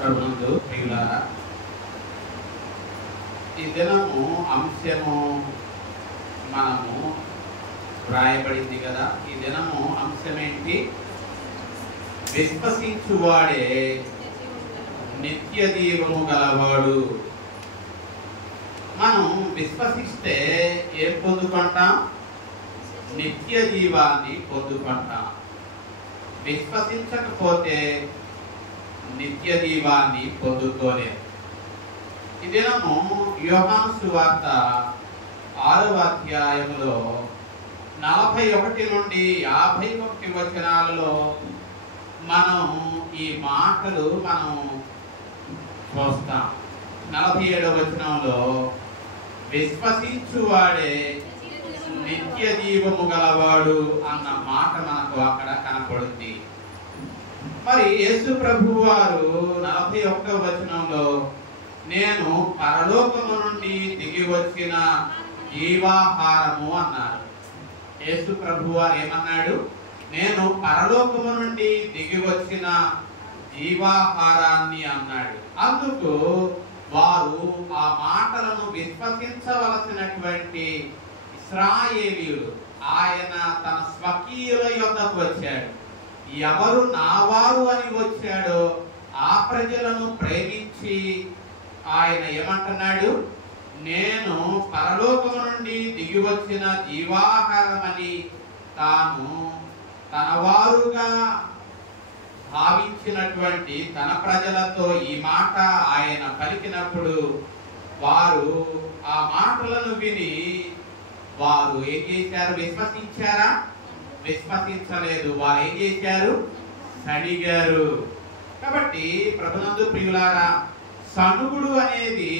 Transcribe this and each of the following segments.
ప్రభునందు ప్రియులారా, ఈ దినము అంశము మనము వ్రాయబడింది కదా. ఈ దినము అంశం ఏంటి? విశ్వసించువాడే నిత్య జీవము గలవాడు. మనం విశ్వసిస్తే ఏం పొందుకుంటాం? నిత్య జీవాన్ని పొందుకుంటాం. విశ్వసించకపోతే నిత్య జీవాన్ని పొందుకోలేము. ఈ దినము యోహాను సువార్త 6వ అధ్యాయంలో 41 నుండి 51 వచనాలలో మనం ఈ మాటలు చూస్తాం. 47వ వచనంలో విశ్వసించువాడే నిత్య జీవము గలవాడు అన్న మాట మనకు అక్కడ కనపడుతుంది. మరి యేసు ప్రభువు వారు 41వ వచనంలో నేను పరలోకము నుండి దిగి వచ్చిన జీవాహారము అన్నారు. యేసు ప్రభువు వారు ఏమన్నాడు? నేను పరలోకము నుండి దిగి వచ్చిన జీవాహారాన్ని అన్నాడు. అందుకు వారు ఆ మాటలను విశ్వసించవలసినటువంటి ఇశ్రాయేలీయులు ఆయన తన స్వకీయుల యొద్దకు వచ్చాడు. ఎవరు నావారు అని వచ్చాడో ఆ ప్రజలను ప్రేమించి ఆయన ఏమంటున్నాడు? నేను పరలోకము నుండి దిగి వచ్చిన జీవాహారమని తాను తన వారుగా భావించినటువంటి తన ప్రజలతో ఈ మాట ఆయన పలికినప్పుడు వారు ఆ మాటలను విని వారు ఏం చేశారు? విశ్వసించారా? విశ్వసించలేదు. వారు ఏం చేశారు? సడిగారు. కాబట్టి ప్రభునందు ప్రియులారా, సనుగుడు అనేది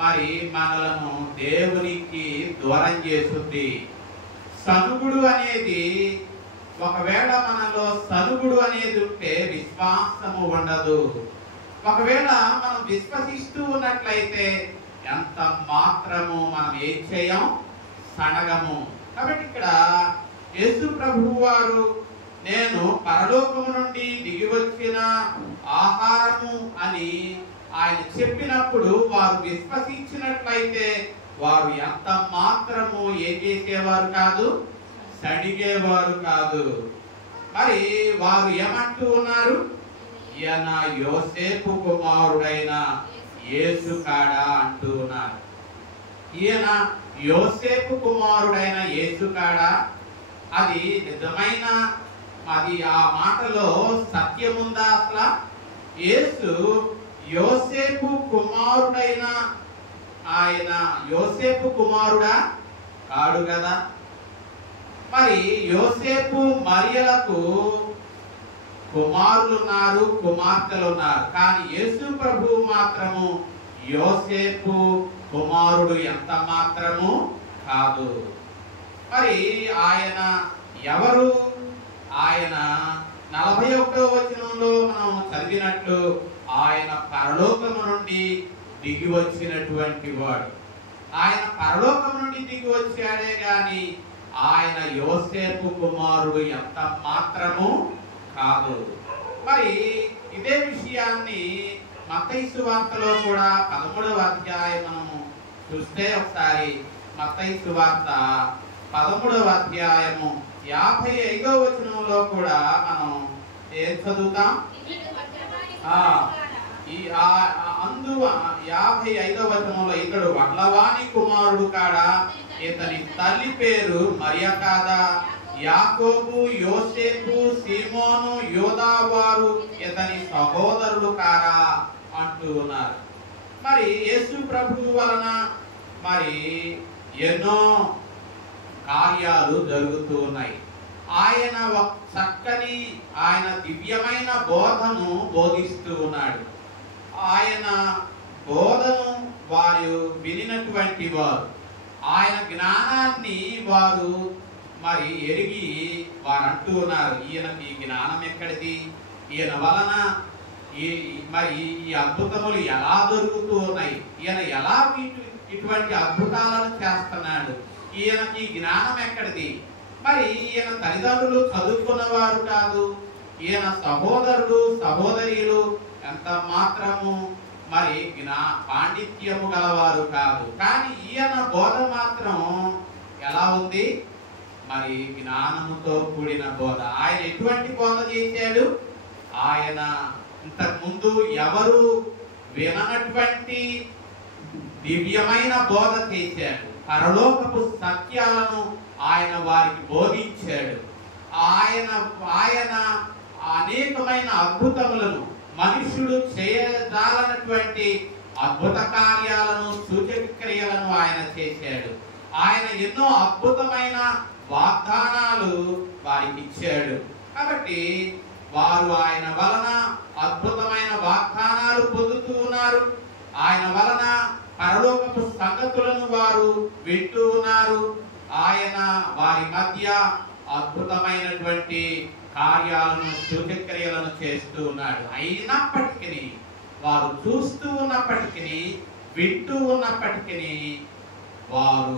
మరి మనలను దేవునికి దూరం చేస్తుంది. సనుగుడు అనేది ఒకవేళ మనలో సనుగుడు అనేది ఉంటే విశ్వాసము ఉండదు. ఒకవేళ మనం విశ్వసిస్తూ ఉన్నట్లయితే ఎంత మాత్రము మనం ఏం చేయం? సనగము. కాబట్టి ఇక్కడ యేసు ప్రభువు వారు నేను పరలోకము నుండి దిగి వచ్చిన ఆహారము అని ఆయన చెప్పినప్పుడు వారు విశ్వసించినట్లయితే వారు ఎంత మాత్రము ఏం చేసేవారు కాదు? సడిగేవారు కాదు. మరి వారు ఏమంటూ ఉన్నారు? ఈయన యోసేపు కుమారుడైన యేసు కాడా అంటూ ఉన్నారు. ఈయన యోసేపు కుమారుడైన యేసు కాడా? అది నిజమైన అది ఆ మాటలో సత్యముందా? అసలు యేసు యోసేపు కుమారుడైన ఆయన యోసేపు కుమారుడా? కాడు కదా. మరి యోసేపు మరియలకు కుమారులు ఉన్నారు, కుమార్తెలు ఉన్నారు. కానీ యేసు ప్రభువు మాత్రము యోసేపు కుమారుడు ఎంత మాత్రము కాదు. మరి ఆయన ఎవరు? ఆయన 41వ వచనంలో మనం చదివినట్లు ఆయన పరలోకము నుండి దిగి వచ్చినటువంటి వాడు. ఆయన పరలోకము నుండి దిగి వచ్చాడే గాని ఆయన యోసేపు కుమారుడు ఎంత మాత్రము కాదు. మరి ఇదే విషయాన్ని మత్తయి సువార్తలో కూడా 13వ అధ్యాయం మనము చూస్తే ఒకసారి మత్తయి సువార్త 13వ అధ్యాయము 55వ వచనంలో కూడా మనం ఏం చదువుతాం? అందువ 55వ వచనంలో ఇతడు వడ్లవాణి కుమారుడు కాడా? ఇతని తల్లి పేరు మరియ కాదా? యాకోబు, యోసేపు, సీమోను, యోదా వారు ఇతని సహోదరులు కారా అంటూ ఉన్నారు. మరి యేసు ప్రభువు వలన మరి ఎన్నో కార్యాలు జరుగుతూ ఉన్నాయి. ఆయన ఒక చక్కని ఆయన దివ్యమైన బోధను బోధిస్తూ ఉన్నాడు. ఆయన బోధను వారు వినినటువంటి వారు ఆయన జ్ఞానాన్ని వారు మరి ఎరిగి వారు అంటూ ఉన్నారు, ఈయనకి జ్ఞానం ఎక్కడిది? ఈయన వలన మరి ఈ అద్భుతములు ఎలా జరుగుతూ ఉన్నాయి? ఈయన ఎలా ఇటువంటి అద్భుతాలను చేస్తున్నాడు? ఈయనకి జ్ఞానం ఎక్కడిది? మరి ఈయన తల్లిదండ్రులు చదువుకున్నవారు కాదు, ఈయన సహోదరులు సహోదరులు ఎంత మాత్రము మరి పాండిత్యము గలవారు కాదు. కానీ ఈయన బోధ మాత్రం ఎలా ఉంది? మరి జ్ఞానముతో కూడిన బోధ. ఆయన ఎటువంటి బోధ చేశాడు? ఆయన ఇంతకు ముందు ఎవరు విననటువంటి దివ్యమైన బోధ చేశాడు. పరలోకపు సత్యాలను ఆయన వారికి బోధించాడు. ఆయన అనేకమైన అద్భుతములను, మనుషుడు చేయజాలనటువంటి అద్భుత కార్యాలను, సూచక క్రియలను ఆయన చేశాడు. ఆయన ఎన్నో అద్భుతమైన వాగ్దానాలు వారికి ఇచ్చాడు. కాబట్టి వారు ఆయన వలన అద్భుతమైన వాగ్దానాలు పొందుతూ ఉన్నారు. ఆయన వలన పరలోకపు సంగతులను వారు వింటూ ఉన్నారు. ఆయన వారి మధ్య అద్భుతమైనటువంటి కార్యాలను, సూచక్రియలను చేస్తూ ఉన్నాడు. అయినప్పటికీ వారు చూస్తూ ఉన్నప్పటికీ, వింటూ ఉన్నప్పటికీ వారు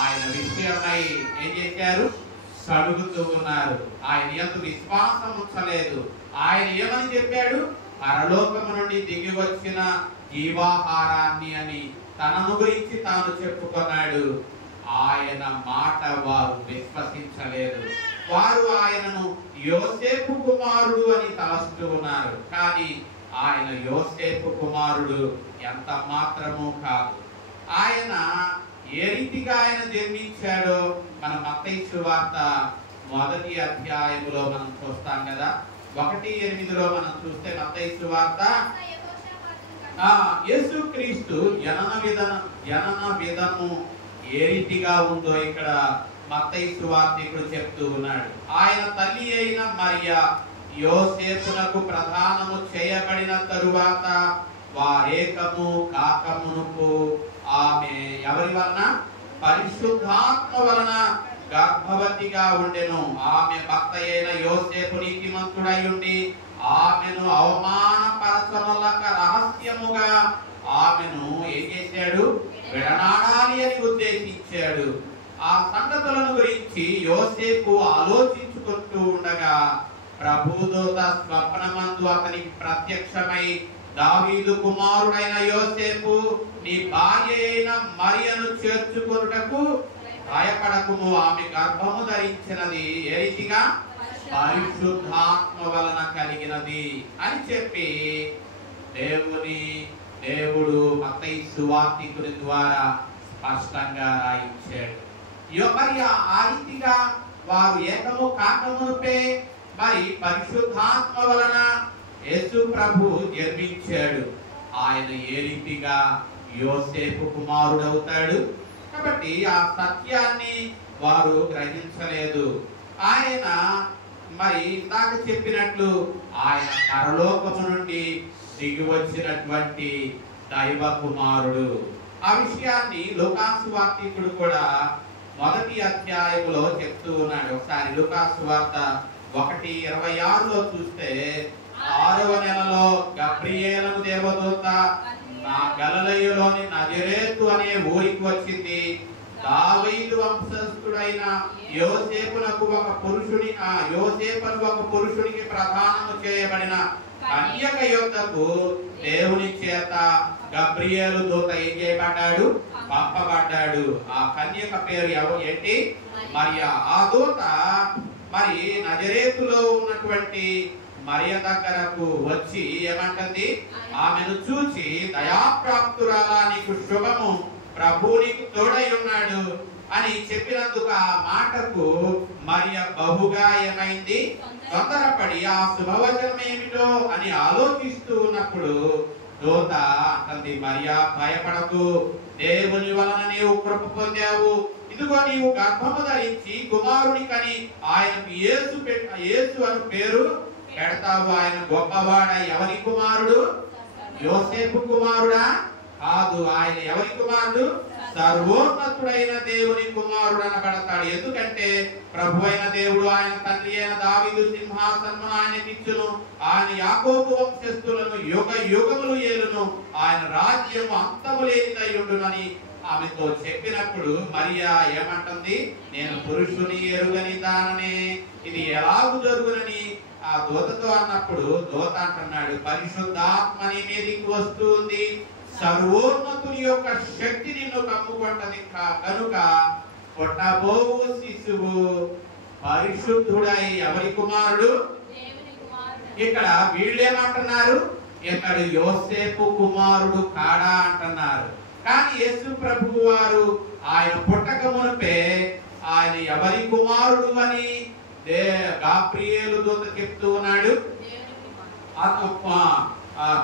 ఆయన విషయమై ఏం చేశారు? సడుగుతూ ఉన్నారు. ఆయన యందు విశ్వాసం ఉంచలేదు. ఆయన ఏమని చెప్పాడు? పరలోకము నుండి దిగి వచ్చిన జీవాహారాన్ని అని తనను గురించి తాను చెప్పుకున్నాడు. ఆయన మాట వారు విశ్వసించలేదు. వారు ఆయనను యోసేపు కుమారుడు అని తలస్తూ ఉన్నారు. కానీ ఆయన యోసేపు కుమారుడు ఎంత మాత్రము కాదు. ఆయన ఏ రీతిగా ఆయన జన్మించాడో మన మత్తయి సువార్త 1వ అధ్యాయంలో మనం చూస్తాం కదా. 1:8 మనం చూస్తే మత్తయి సువార్త యేసుక్రీస్తు జనన విధము ఏ రీతిగా ఉందో ఇక్కడ మత్తయి సువార్తికుడు చెప్తూ ఉన్నాడు. ఆయన తల్లి అయిన మరియ యోసేపునకు ప్రధానము చేయబడిన తరువాత వారేకము కాకమునుపు ఆమె ఎవరి వలన? పరిశుద్ధాత్మ వలన గర్భవతిగా ఉండెను. ఆమె భర్త అయిన యోసేపు నీతిమంతుడై ఉండి ఆమెను అవమానపరచనొల్లక రహస్యముగా ఆమెను ఏం చేశాడు? విడనాడాలి అని ఉద్దేశించాడు. ఆ సంగతులను గురించి యోసేపు ఆలోచించుకుంటూ ఉండగా ప్రభుదూత స్వప్నమందు అతనికి ప్రత్యక్షమై, దావీదు కుమారుడైన యోసేపు, నీ భార్య అయిన మరియను చేర్చుకొనుటకు భయపడకుము. ఆమె గర్భము ధరించినది ఏ రీతిగా? పరిశుద్ధాత్మ వలన కలిగినది అని చెప్పి దేవుడు మత్తయి సువార్తికుని ద్వారా స్పష్టంగా రాయించాడు. మరి ఆ రీతిగా వారు ఏకము కాకమునుపే మరి పరిశుద్ధాత్మ వలన యేసు ప్రభు జన్మించాడు. ఆయన ఏ రీతిగా యోసేపు కుమారుడవుతాడు? కాబట్టి ఆ సత్యాన్ని వారు గ్రహించలేదు. ఆయన మరి ఇందాక చెప్పినట్లు ఆయన పరలోకము నుండి దిగి వచ్చినటువంటి దైవ కుమారుడు. ఆ విషయాన్ని లూకాసు వార్తికుడు కూడా 1వ అధ్యాయంలో చెప్తూ ఉన్నాడు. ఒకసారి లూకాసు వార్త 1:26లో చూస్తే, 6వ నెలలో గబ్రియేలు దేవదూత నా గలిలయలోని నజరేతు అనే ఊరికి వచ్చింది. దావీదు వంశస్థుడైన యోసేపునకు ఒక పురుషునికి ప్రదానము చేయబడిన కన్యక యొద్దకు దేవుని చేత గబ్రియేలు దూత ఏం చేయబడ్డాడు? పంపబడ్డాడు. ఆ కన్యక పేరు ఏంటి? మరియా. ఆ దూత మరి నజరేతులో ఉన్నటువంటి మరియ దగ్గరకు వచ్చి ఏమంటుంది? ఆమెను చూచి, దయాప్రాప్తురాలా, నీకు శుభము, ప్రభువు నీకు తోడై ఉన్నాడు అని చెప్పినందుకు ఆ మాటకు మరియ బహుగా ఏమైంది? తొందరపడి ఆ శుభవచనం ఏమిటో అని ఆలోచిస్తూ ఉన్నప్పుడు దూత అంటుంది, మరియా భయపడకు, దేవుని వలన నీవు కృప పొందావు. ఇదిగో నీవు గర్భము ధరించి కుమారుని కని ఆయనకు యేసు అని పేరు పెడతావు. ఆయన గొప్పవాడ. ఎవరి కుమారుడు? యోసేపు కుమారుడా? కాదు. ఆయన ఎవరి కుమారుడు? సర్వోన్నతుడైన దేవుని కుమారుడు అనబడతాడు. ఎందుకంటే ప్రభు అయిన దేవుడు ఆయన తండ్రి అయిన దావీదు సింహాసనము ఆయనకిచ్చును. ఆయన యాకోబు వంశస్థులను యుగ యుగములు ఏలును. ఆయన రాజ్యము అంతము లేనిదయ్యుండునని ఆమెతో చెప్పినప్పుడు మరియా ఏమంటుంది? నేను పురుషుని ఎరుగని దాననే, ఇది ఎలాగు జరుగునని ఆ దూతతో అన్నప్పుడు దూత అంటున్నాడు, పరిశుద్ధాత్మ నీ మీదికి వస్తుంది, సర్వోన్నతుని యొక్క శక్తి నిన్ను కమ్ముకుంటది కనుక పుట్టబోవు శిశువు పరిశుద్ధుడై ఎవరి కుమారుడు? ఇక్కడ వీళ్ళేమంటున్నారు, ఇక్కడ యోసేపు కుమారుడు కాడా అంటున్నారు. కానీ యేసు ప్రభువు వారు ఆయన పుట్టక మునిపే ఆయన ఎవరి కుమారుడు అని గాబ్రియేలు దూత చెప్తూ ఉన్నాడు.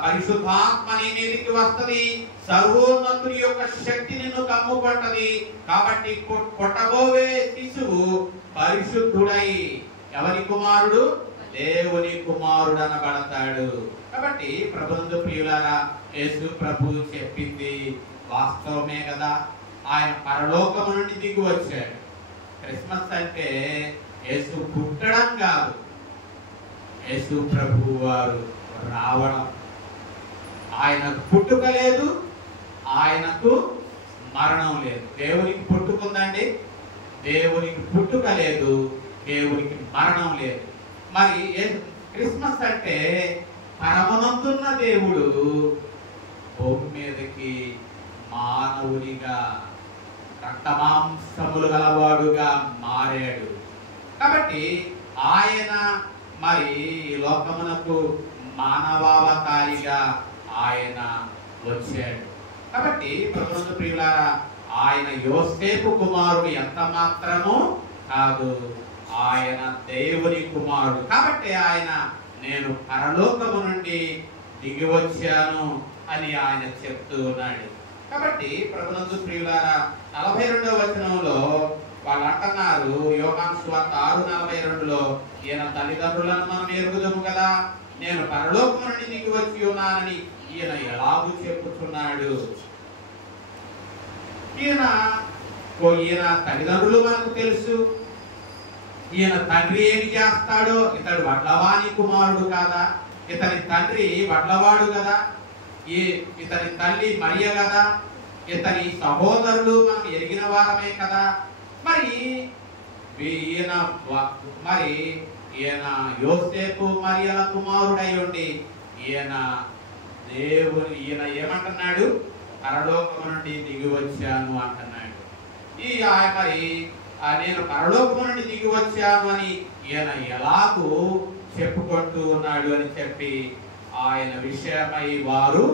పరిశుద్ధాత్మ నీ మీదికి వస్తది, సర్వోన్నతుని యొక్క శక్తి నిన్ను కమ్ముకుంటది, కాబట్టి పుట్టబోవే శిశువు పరిశుద్ధుడై ఎవరి కుమారుడు? దేవుని కుమారుడు అనబడతాడు. కాబట్టి ప్రభునందు ప్రియులారా, యేసు ప్రభువు చెప్పింది వాస్తవమే కదా. ఆయన పరలోకము నుండి దిగి వచ్చాడు. క్రిస్మస్ అంటే యేసు పుట్టడం కాదు, యేసు ప్రభువు వారు రావడం. ఆయనకు పుట్టుక లేదు, ఆయనకు మరణం లేదు. దేవునికి పుట్టుకుందండి, దేవునికి పుట్టుక లేదు, దేవునికి మరణం లేదు. మరి క్రిస్మస్ అంటే పరమనందున్న దేవుడు భూమి మీదకి మానవునిగా రక్తమాంసములు గలవాడుగా మారాడు. కాబట్టి ఆయన మరి లోకమునకు మానవావతారిగా ఆయన వచ్చాడు. కాబట్టి ప్రభునందు ప్రియులారా, ఆయన యోసేపు కుమారుడు ఎంత మాత్రము కాదు, ఆయన దేవుని కుమారుడు. కాబట్టి ఆయన నేను పరలోకము నుండి దిగి వచ్చాను అని ఆయన చెప్తూ ఉన్నాడు. కాబట్టి ప్రభునందు ప్రియులారా, 42వ వచనంలో వాళ్ళు అంటున్నారు, యోహాను సువార్త 6:42లో, ఈయన తల్లిదండ్రులను మనం ఎరుగుదుము కదా, నేను పరలోకము నుండి దిగి వచ్చి ఉన్నానని ఈయన ఎలాగూ చెప్పుతున్నాడు. ఈయన తల్లిదండ్రులు మనకు తెలుసు. ఈయన తండ్రి ఏమి చేస్తాడో, ఇతడు వడ్లవాణి కుమారుడు కాదా? ఇతని తండ్రి వడ్లవాడు కదా, ఇతని తల్లి మరియ కదా, ఇతని సహోదరులు మనం ఎరిగిన వారమే కదా. మరి ఈయన యోసేపు మరియల కుమారుడై ఉండి ఈయన ఏమంటున్నాడు? పరలోకము నుండి దిగి వచ్చాను అంటున్నాడు. మరి నేను పరలోకము నుండి దిగి వచ్చాను అని ఈయన ఎలాగూ చెప్పుకుంటూ ఉన్నాడు అని చెప్పి ఆయన విషయమై వారు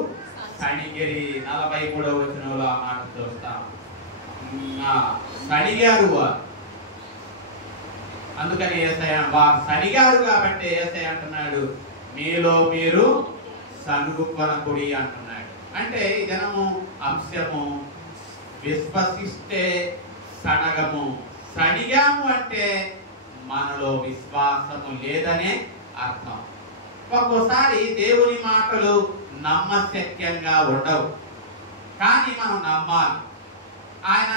సణిగిరి. 43వ వచనంలో ఆ మాట చూస్తాం. సణిగారు వారు, అందుకని యేసయ్య వారు సణిగారు కాబట్టి యేసయ్య అంటున్నాడు, మీలో మీరు సణుగుకొనకుడి అంటున్నాడు. అంటే ఈ దినము అంశము విశ్వసిస్తే సణగము. సణిగాము అంటే మనలో విశ్వాసము లేదనే అర్థం. ఒక్కోసారి దేవుని మాటలు నమ్మశక్యంగా ఉండవు, కానీ మనం నమ్మాలి. ఆయన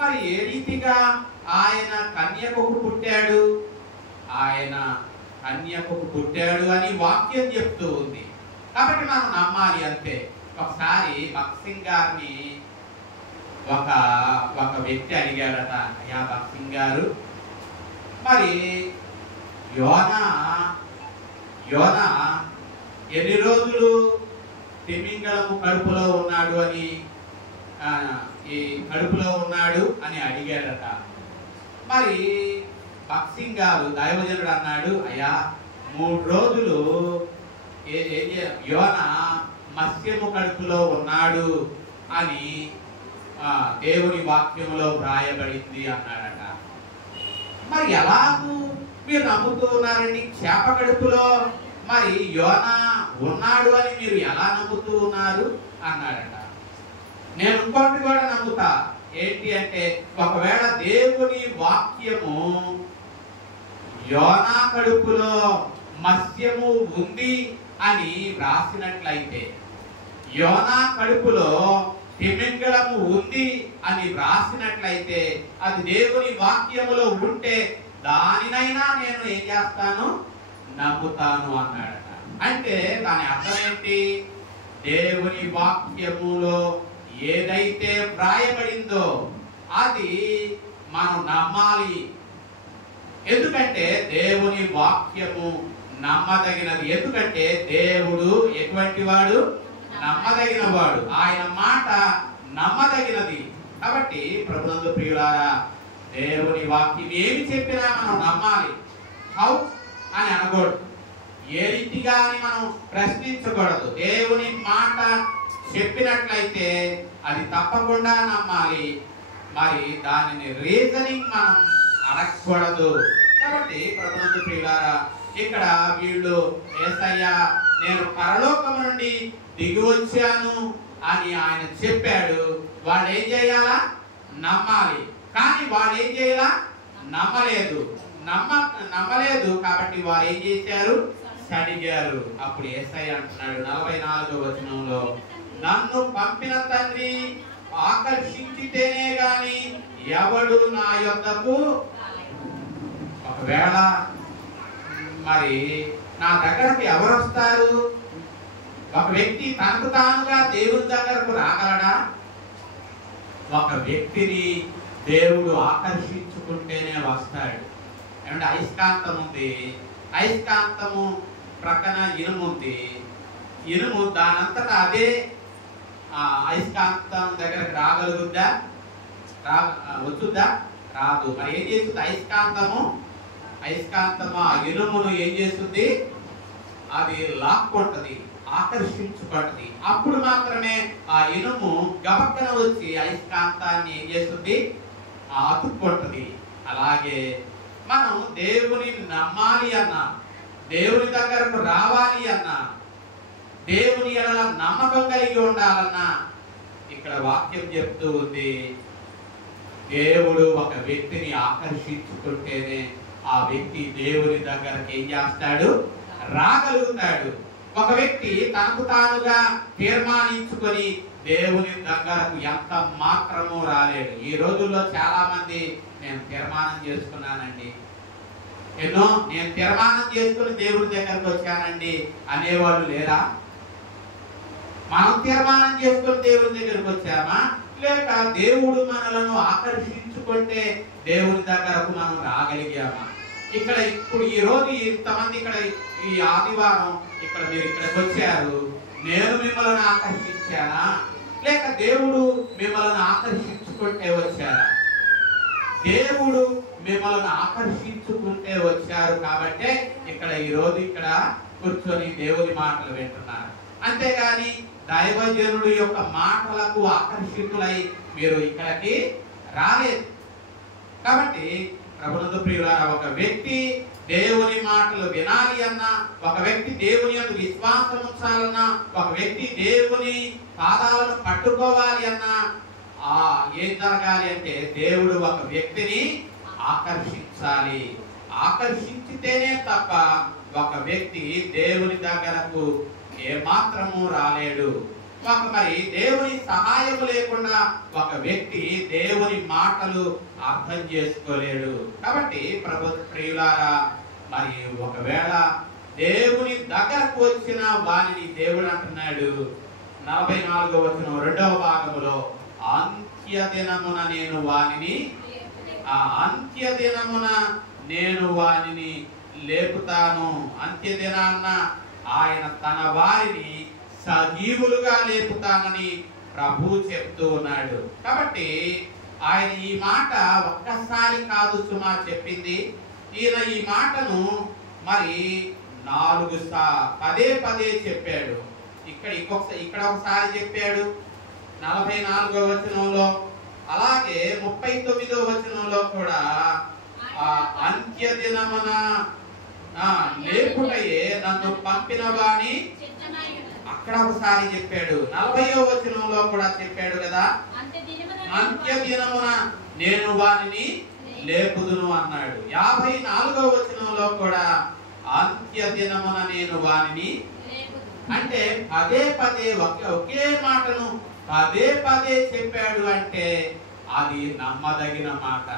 మరి ఏ రీతిగా ఆయన కన్యకు పుట్టాడు, ఆయన కన్యకు పుట్టాడు అని వాక్యం చెప్తూ ఉంది. కాబట్టి మనం నమ్మాలి అంతే. ఒకసారి భక్సింగ్ గారిని ఒక వ్యక్తి అడిగాడట, అయ్యా భక్సింగ్ గారు, మరి యోనా ఎన్ని రోజులు తిమింగళము కడుపులో ఉన్నాడు అని అడిగాడట. మరి భక్సింగ్ గారు దైవజనుడు అన్నాడు, అయ్యా 3 రోజులు యోనా మత్స్యము కడుపులో ఉన్నాడు అని దేవుని వాక్యంలో వ్రాయబడింది అన్నాడట. మరి ఎలాగూ మీరు నమ్ముతూ ఉన్నారండి? చేప కడుపులో మరి యోనా ఉన్నాడు అని మీరు ఎలా నమ్ముతూ ఉన్నారు అన్నాడట. నేను ఇంకోటి కూడా నమ్ముతా, ఏంటి అంటే, ఒకవేళ దేవుని వాక్యము యోనా కడుపులో మత్స్యము ఉంది అని వ్రాసినట్లయితే, యోనా కడుపులో తిమింగళము ఉంది అని వ్రాసినట్లయితే, అది దేవుని వాక్యములో ఉంటే దానినైనా నేను ఏం చేస్తాను? నమ్ముతాను అన్నాడట. అంటే దాని అర్థం ఏంటి? దేవుని వాక్యములో ఏదైతే వ్రాయబడిందో అది మనం నమ్మాలి. ఎందుకంటే దేవుని వాక్యము నమ్మదగినది. ఎందుకంటే దేవుడు ఎటువంటి వాడు? నమ్మదగిన వాడు. ఆయన మాట నమ్మదగినది. కాబట్టి ప్రభునందు ప్రియులారా, దేవుని వాక్యం ఏమి చెప్పినా మనం నమ్మాలి. హౌ అని అనకూడదు, ఏ రీతిగా అని మనం ప్రశ్నించకూడదు. దేవుని మాట చెప్పినట్లయితే అది తప్పకుండా నమ్మాలి. మరి దానిని రీజనింగ్ మనం అడగకూడదు. కాబట్టి ప్రభునందు ప్రియులారా, ఇక్కడ వీళ్ళు యేసయ్య నేను పరలోకం నుండి దిగి వచ్చాను అని ఆయన చెప్పాడు. వాడు ఏం చేయాలా? నమ్మాలి. కానీ వాడు ఏం చేయాలా? నమ్మలేదు. నమ్మలేదు కాబట్టి వారు ఏం చేశారు? సడిగారు. అప్పుడు యేసయ్య అంటున్నాడు 44వ వచనంలో, నన్ను పంపిన తండ్రి ఆకర్షించితేనే గాని ఎవడు నా యొద్దకు, ఒకవేళ మరి నా దగ్గరకు ఎవరు వస్తారు? ఒక వ్యక్తి తనకు తానుగా దేవుని దగ్గరకు రాగలడా? ఒక వ్యక్తిని దేవుడు ఆకర్షించుకుంటేనే వస్తాడు. ఏమంటే అయస్కాంతం ఉంది, అయస్కాంతము ప్రక్కన ఇనుము ఉంది. ఇనుము దానంతటా అదే అయస్కాంతం దగ్గరకు రాగలుగుద్దా? వచ్చుద్దా? రాదు. మరి ఏం చేస్తుంది? అయస్కాంతము ఆ ఇనుమును ఏం చేస్తుంది? అది లాక్కుంటది, ఆకర్షించుకుంటది. అప్పుడు మాత్రమే ఆ ఇనుము గబక్కన వచ్చి అయస్కాంతాన్ని ఏం చేస్తుంది? అతుక్కుంటది. అలాగే మనం దేవుని నమ్మాలి అన్నా, దేవుని దగ్గరకు రావాలి అన్నా, దేవుని ఎడల నమ్మకం కలిగి ఉండాలన్నా ఇక్కడ వాక్యం చెప్తూ ఉంది, దేవుడు ఒక వ్యక్తిని ఆకర్షించుకుంటేనే ఆ వ్యక్తి దేవుని దగ్గరకు ఏం చేస్తాడు? రాగలుగుతాడు. ఒక వ్యక్తి తనకు తానుగా తీర్మానించుకొని దేవుని దగ్గరకు ఎంత మాత్రము రాలేడు. ఈ రోజుల్లో చాలా మంది నేను తీర్మానం చేసుకున్నానండి, నేను తీర్మానం చేసుకుని దేవుని దగ్గరకు వచ్చానండి అనేవాళ్ళు లేరా? మనం తీర్మానం చేసుకుని దేవుని దగ్గరకు వచ్చామా, లేక దేవుడు మనలను ఆకర్షించుకుంటే దేవుని దగ్గరకు మనం రాగలిగామా? ఇక్కడ ఇప్పుడు ఈ రోజు ఇంతమంది ఇక్కడ ఈ ఆదివారం ఇక్కడ మీరు ఇక్కడికి వచ్చారు, నేను మిమ్మల్ని ఆకర్షించానా, లేక దేవుడు మిమ్మల్ని ఆకర్షించుకుంటే వచ్చారా? దేవుడు మిమ్మల్ని ఆకర్షించుకుంటే వచ్చారు కాబట్టి ఇక్కడ ఈ రోజు ఇక్కడ కూర్చొని దేవుని మాటలు వింటున్నారు. అంతేగాని దైవజనుడి యొక్క మాటలకు ఆకర్షితులై మీరు ఇక్కడికి రాలేదు. కాబట్టి ప్రభునందు ప్రియులారా, ఒక వ్యక్తి దేవుని మాటలు వినాలి అన్నా, ఒక వ్యక్తి దేవుని యందు విశ్వాసం ఉంచాలన్నా, ఒక వ్యక్తి దేవుని పాదాలను పట్టుకోవాలి అన్నా ఏం జరగాలి అంటే దేవుడు ఒక వ్యక్తిని ఆకర్షించాలి. ఆకర్షించితేనే తప్ప ఒక వ్యక్తి దేవుని దగ్గరకు ఏమాత్రము రాలేడు. మరి దేవుని సహాయం లేకుండా ఒక వ్యక్తి దేవుని మాటలు అర్థం చేసుకోలేడు. కాబట్టి ప్రియులారా, మరి ఒకవేళ దేవుని దగ్గరకు వచ్చిన వారిని దేవుడు అంటున్నాడు 44వ వచనం 2వ భాగంలో, అంత్యదినమున నేను వానిని లేపుతాను. అంత్యదినాన్న ఆయన తన వారిని సజీవులుగా లేపుతానని ప్రభు చెప్తూ ఉన్నాడు. కాబట్టి ఆయన ఈ మాట ఒక్కసారి కాదు సుమా చెప్పింది. ఈయన ఈ మాటను మరి 4 పదే చెప్పాడు. ఇక్కడ ఒకసారి చెప్పాడు 44వ వచనంలో, అలాగే 39వ వచనంలో కూడా అంత్యదినమున లేపుటయే నన్ను పంపిన వాని అక్కడ ఒకసారి చెప్పాడు. 40వ వచనంలో కూడా చెప్పాడు కదా, అంత్యదినమున నేను వానిని లేపుదును అన్నాడు. 54వ వచనంలో కూడా అంత్యదినమున నేను వానిని, అంటే పదే ఒకే మాటను పదే చెప్పాడు. అంటే అది నమ్మదగిన మాట.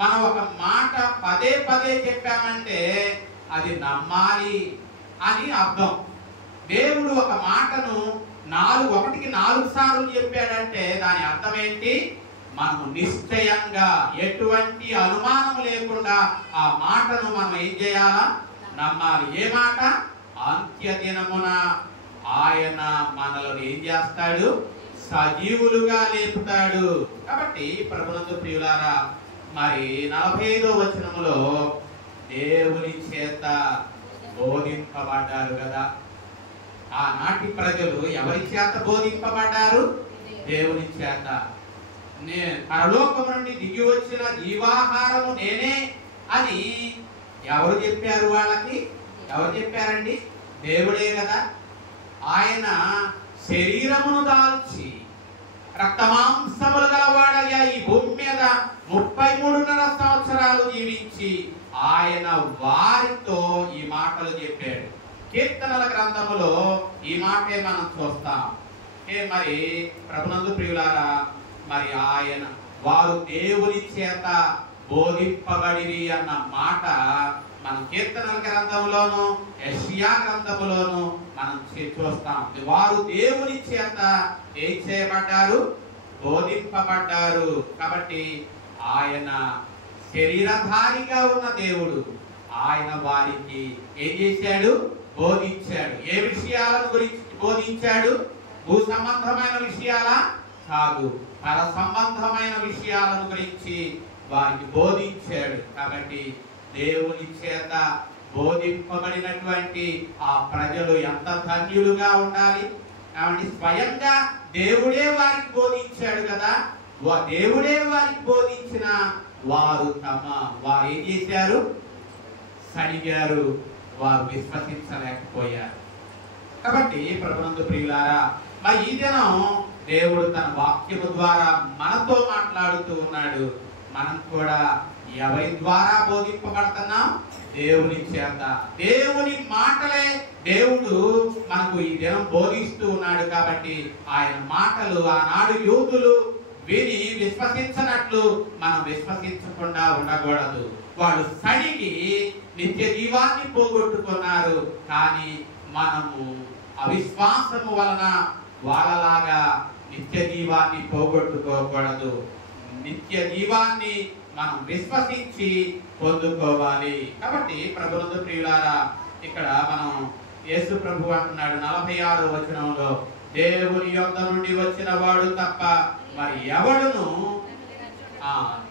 మనం ఒక మాట పదే చెప్పామంటే అది నమ్మాలి అని అర్థం. దేవుడు ఒక మాటను 4 సార్లు చెప్పాడంటే దాని అర్థం ఏంటి? మనం నిశ్చయంగా ఎటువంటి అనుమానం లేకుండా ఆ మాటను మనం ఏం చేయాలా? నమ్మాలి. ఏ మాట? అంత్య దినమున ఆయన మనల్ని ఏం చేస్తాడు? సజీవులుగా లేపుతాడు. కాబట్టి ప్రభునందు ప్రియులారా, మరి 45వ వచనములో దేవుని చేత బోధింపబడ్డారు కదా. ఆనాటి ప్రజలు ఎవరి చేత బోధింపబడ్డారు? దేవుని చేత. పరలోకం నుండి దిగి వచ్చిన జీవాహారము నేనే అని ఎవరు చెప్పారు వాళ్ళకి? ఎవరు చెప్పారండి? దేవుడే కదా. ఆయన శరీరమును దాల్చి రక్తమాంసములు గలవాడయ్యా ఈ భూమి మీద 33.5 సంవత్సరాలు జీవించి ఆయన వారితో ఈ మాటలు చెప్పాడు. కీర్తనల గ్రంథములో ఈ మాటే మనం చూస్తాం. మరి ప్రభునందు ప్రియులారా, మరి ఆయన వారు దేవుని చేత బోధింపబడిరి అన్న మాట మనం కీర్తనల గ్రంథంలోను యెషయా గ్రంథములోను మనం చూస్తాం. వారు దేవుని చేత ఏం చేయబడ్డారు? బోధింపబడ్డారు. కాబట్టి ఆయన శరీరధారిగా ఉన్న దేవుడు ఆయన వారికి ఏం చేశాడు? బోధించాడు. ఏ విషయాలను గురించి బోధించాడు? భూ సంబంధమైన విషయాలా? కాదు, పర సంబంధమైన విషయాలను గురించి వారికి బోధించాడు. కాబట్టి దేవుని చేత బోధింపబడినటువంటి ఆ ప్రజలు ఎంత ధన్యులుగా ఉండాలి. కాబట్టి స్వయంగా దేవుడే వారికి బోధించాడు కదా. దేవుడే వారికి బోధించిన వారు వారు ఏం చేశారు? సడిగారు, వారు విశ్వసించలేకపోయారు. కాబట్టి ప్రభునందు ప్రియులారా, మరి ఈ దినం దేవుడు తన వాక్యము ద్వారా మనతో మాట్లాడుతూ ఉన్నాడు. మనం కూడా ఎవరి ద్వారా బోధింపబడుతున్నాం? దేవుని చేత. దేవుని మాటలే దేవుడు మనకు ఈ దినం బోధిస్తూ ఉన్నాడు. కాబట్టి ఆయన మాటలు ఆనాడు యూదులు విని విశ్వసించనట్లు మనం విశ్వసించకుండా ఉండకూడదు. వాళ్ళు సడిగి నిత్య జీవాన్ని పోగొట్టుకున్నారు. కానీ మనము అవిశ్వాసము వలన వాళ్ళలాగా నిత్య జీవాన్ని పోగొట్టుకోకూడదు. నిత్య జీవాన్ని మనం విశ్వసించి పొందుకోవాలి. కాబట్టి ప్రభునందు ప్రియులారా, ఇక్కడ మనం యేసు ప్రభు అంటున్నాడు 46వ వచనంలో, దేవుని యొద్ద నుండి వచ్చిన వాడు తప్ప మరి ఎవడును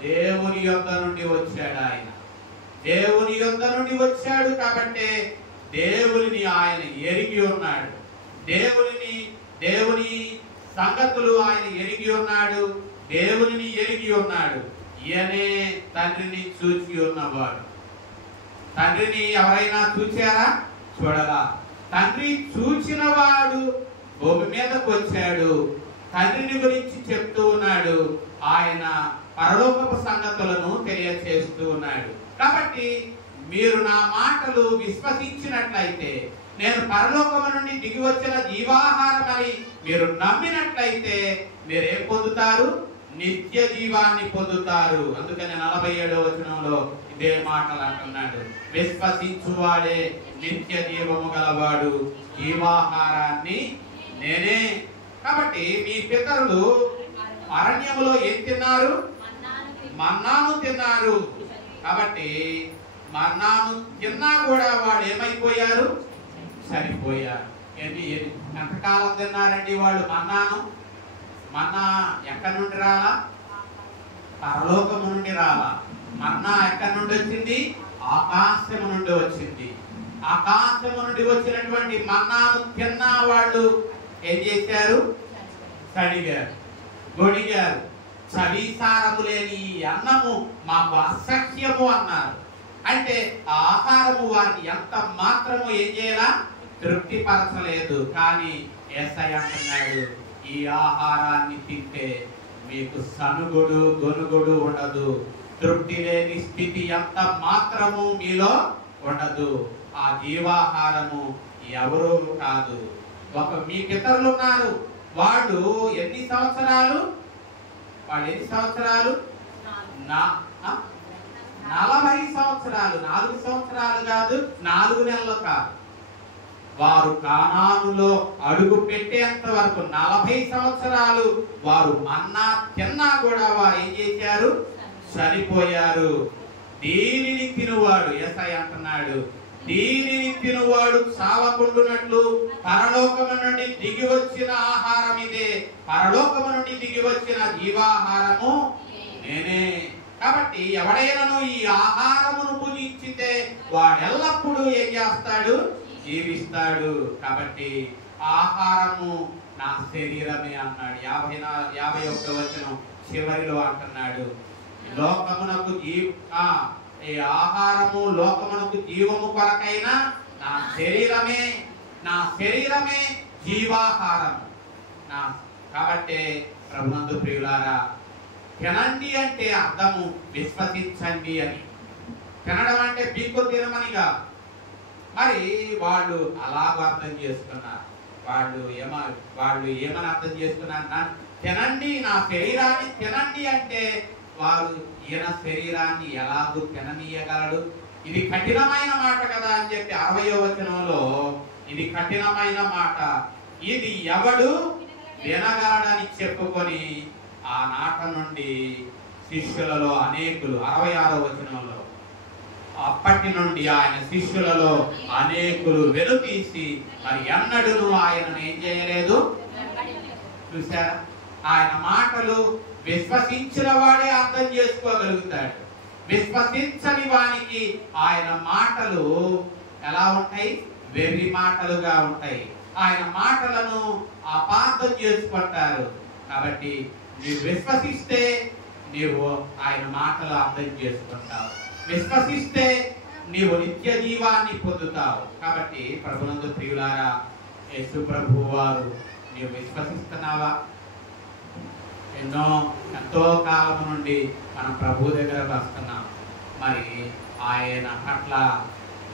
దేవుని యొద్ద నుండి వచ్చాడు. ఆయన దేవుని యొద్ద నుండి వచ్చాడు కాబట్టి దేవుని ఆయన ఎరిగి ఉన్నాడు. దేవుని సంగతులు ఆయన ఎరిగి ఉన్నాడు. దేవుని ఎరిగి ఉన్నాడు. ఈయనే తండ్రిని చూచి ఉన్నవాడు. తండ్రిని ఎవరైనా చూచారా? చూడలా. తండ్రి చూచిన వాడు భూమి మీదకు వచ్చాడు. తండ్రిని గురించి చెప్తూ ఉన్నాడు. ఆయన పరలోకపు సంగతులను తెలియచేస్తూ ఉన్నాడు. కాబట్టి మీరు నా మాటలు విశ్వసించినట్లయితే, నేను పరలోకము నుండి దిగి వచ్చిన జీవాహారం అని మీరు నమ్మినట్లయితే మీరేం పొందుతారు? నిత్య జీవాన్ని పొందుతారు. అందుకని 47వ వచనంలో ఇదే మాటలు అంటున్నాడు. విశ్వసించువాడే నిత్య జీవము గలవాడు, జీవాహారాన్ని నేనే. కాబట్టి మీ పితరులు అరణ్యములో ఏం తిన్నారు? మన్నాను తిన్నారు. కాబట్టి మన్నాను తిన్నా కూడా వాళ్ళు ఏమైపోయారు? సరిపోయారు. ఎంతకాలం తిన్నారండి వాళ్ళు మన్నాను? మన్నా ఎక్కడి నుండి రాలా? పరలోకము నుండి రాలా. మన్నా ఎక్కడి నుండి వచ్చింది? ఆకాశము నుండి వచ్చింది. ఆకాశము నుండి వచ్చినటువంటి మన్నాను తిన్న వాళ్ళు ఏం చేశారు? సడిగారు, గొడిగారు. చవిసారము లేని ఈ అన్నము మాకు అసహ్యము అన్నారు. అంటే ఆ ఆహారము వారికి ఎంత మాత్రము ఏం చేయాలా? తృప్తిపరచలేదు. కానీ యేసయ్య అంటున్నాడు, ఈ ఆహారాన్ని తింటే మీకు సనుగుడు గొనుగుడు ఉండదు. తృప్తి లేని స్థితి ఎంత మాత్రము మీలో ఉండదు. ఆ జీవాహారము ఎవరు కాదు. మీ పితరులు ఉన్నారు. వాళ్ళు ఎన్ని సంవత్సరాలు? 40 సంవత్సరాలు కాదు, 4 నెలలు కాదు. వారు కానానులో అడుగు పెట్టేంత వరకు 40 సంవత్సరాలు వారు మన్నా తిన్నా కూడా వారు ఏం చేశారు? సరిపోయారు. దీనిని తినువాడు, యేసయ్య అంటున్నాడు, దీనిని తినువాడు చావకుండునట్లు పరలోకము నుండి దిగి వచ్చిన ఆహారం ఇదే, పరలోకము నుండి దిగి వచ్చిన జీవాహారము నేనే. కాబట్టి ఎవడైనాను ఈ ఆహారమును భుజించితే వాడు ఎల్లప్పుడూ ఏం చేస్తాడు? జీవిస్తాడు. కాబట్టి ఆహారము నా శరీరమే అన్నాడు. 51వ వచనం చివరిలో అంటున్నాడు, లోకమునకు ఈ ఆహారము లోకమునకు జీవము కొరకైనా నా శరీరమే జీవాహారము. కాబట్టి ప్రభునందు ప్రియులారా, తినండి అంటే అర్థము విశ్వసించండి అని. తినడం అంటే పీక్కు తినమనిగా. మరి వాళ్ళు అలాగ అర్థం చేసుకున్నారు. వాళ్ళు ఏమని అర్థం చేసుకున్నారు? తినండి, నా శరీరాన్ని తినండి అంటే వారు ఈయన శరీరాన్ని ఎలాగూ తిననీయగలడు? ఇది కఠినమైన మాట కదా అని చెప్పి 60వ వచనంలో ఇది కఠినమైన మాట, ఇది ఎవడు వినగలడని చెప్పుకొని ఆ నాట నుండి శిష్యులలో అనేకులు 66వ వచనంలో అప్పటి నుండి ఆయన శిష్యులలో అనేకులు వెనుతీసి మరి ఎన్నడూను ఆయనను ఏం చేయలేదు. చూసారా? ఆయన మాటలు విశ్వసించిన వాడే అర్థం చేసుకోగలుగుతాడు. విశ్వసించని వానికి ఆయన మాటలు ఎలా ఉంటాయి? వెర్రి మాటలుగా ఉంటాయి. ఆయన మాటలను అపార్థం చేసుకుంటారు. కాబట్టి నీవు విశ్వసిస్తే నీవు ఆయన మాటలు అర్థం చేసుకుంటావు. విశ్వసిస్తే నీవు నిత్య జీవాన్ని పొందుతావు. కాబట్టి ప్రభునందు ప్రియులారా, యేసు ప్రభువు వారు నీవు విశ్వసిస్తున్నావా? ఎంతో కాలం నుండి మనం ప్రభు దగ్గరకు వస్తున్నాం. మరి ఆయన పట్ల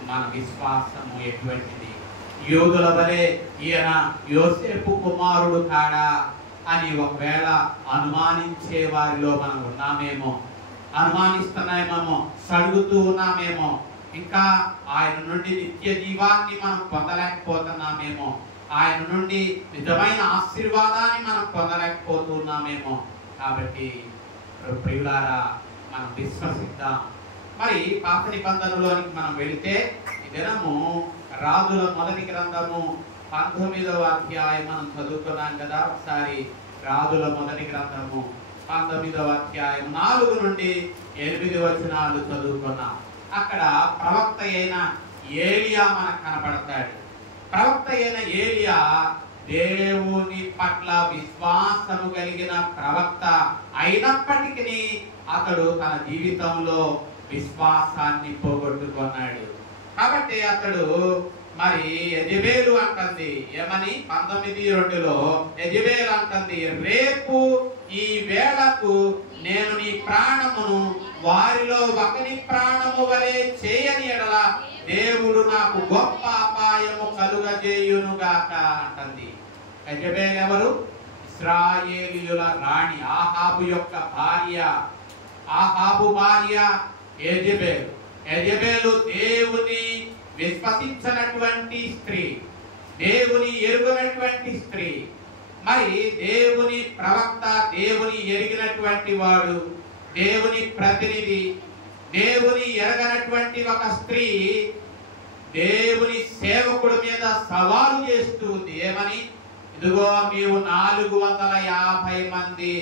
మన విశ్వాసము ఎటువంటిది? యూదుల వలె ఈయన యోసేపు కుమారుడు కాడా అని ఒకవేళ అనుమానించే వారిలో మనం ఉన్నామేమో, అనుమానిస్తున్నామేమో, సడుగుతూ ఉన్నామేమో, ఇంకా ఆయన నుండి నిత్య జీవాన్ని మనం పొందలేకపోతున్నామేమో, ఆయన నుండి నిజమైన ఆశీర్వాదాన్ని మనం పొందలేకపోతున్నామేమో. కాబట్టి ప్రియులారా, మనం విశ్వసిద్దాం. మరి పాత నిబంధనలోనికి మనం వెళితే ఈ దినము రాజుల మొదటి గ్రంథము 19వ అధ్యాయం మనం చదువుకున్నాం కదా. ఒకసారి రాజుల మొదటి గ్రంథము 19వ అధ్యాయం 4 నుండి 8 వచనాలు చదువుకున్నాం. అక్కడ ప్రవక్త అయిన ఏలియా మనకు కనపడతాడు. ప్రవక్త అయిన ఏలియా దేవుని పట్ల విశ్వాసము కలిగిన ప్రవక్త అయినప్పటికీ అతడు తన జీవితంలో విశ్వాసాన్ని పోగొట్టుకున్నాడు. కాబట్టి అతడు మరి యెజబేలు అంటుంది ఏమని? 19:2లో యెజబేలు అంటుంది, రేపు ఈ వేళకు నేను నీ ప్రాణమును వారిలో ఒకని ప్రాణము వలె చేయని ఎడల దేవుడు నాకు గొప్ప అపాయము కలుగజేయునుగాక అంటుంది. యెజబేలు ఎవరు? ఇశ్రాయేలీయుల రాణి, ఆహాబు యొక్క భార్య. ఆహాబు భార్య యెజబేలు. యెజబేలు దేవుని విశ్వసించినటువంటి స్త్రీ, దేవుని ఎరుగనటువంటి స్త్రీ. మరి దేవుని ప్రవక్త, దేవుని ఎరిగినటువంటి వాడు, దేవుని ప్రతినిధి, దేవుని ఎరగనటువంటి ఒక స్త్రీ దేవుని సేవకుడి మీద సవాలు చేస్తూ ఉంది. ఏమని? ఇదిగో నీవు 450 మంది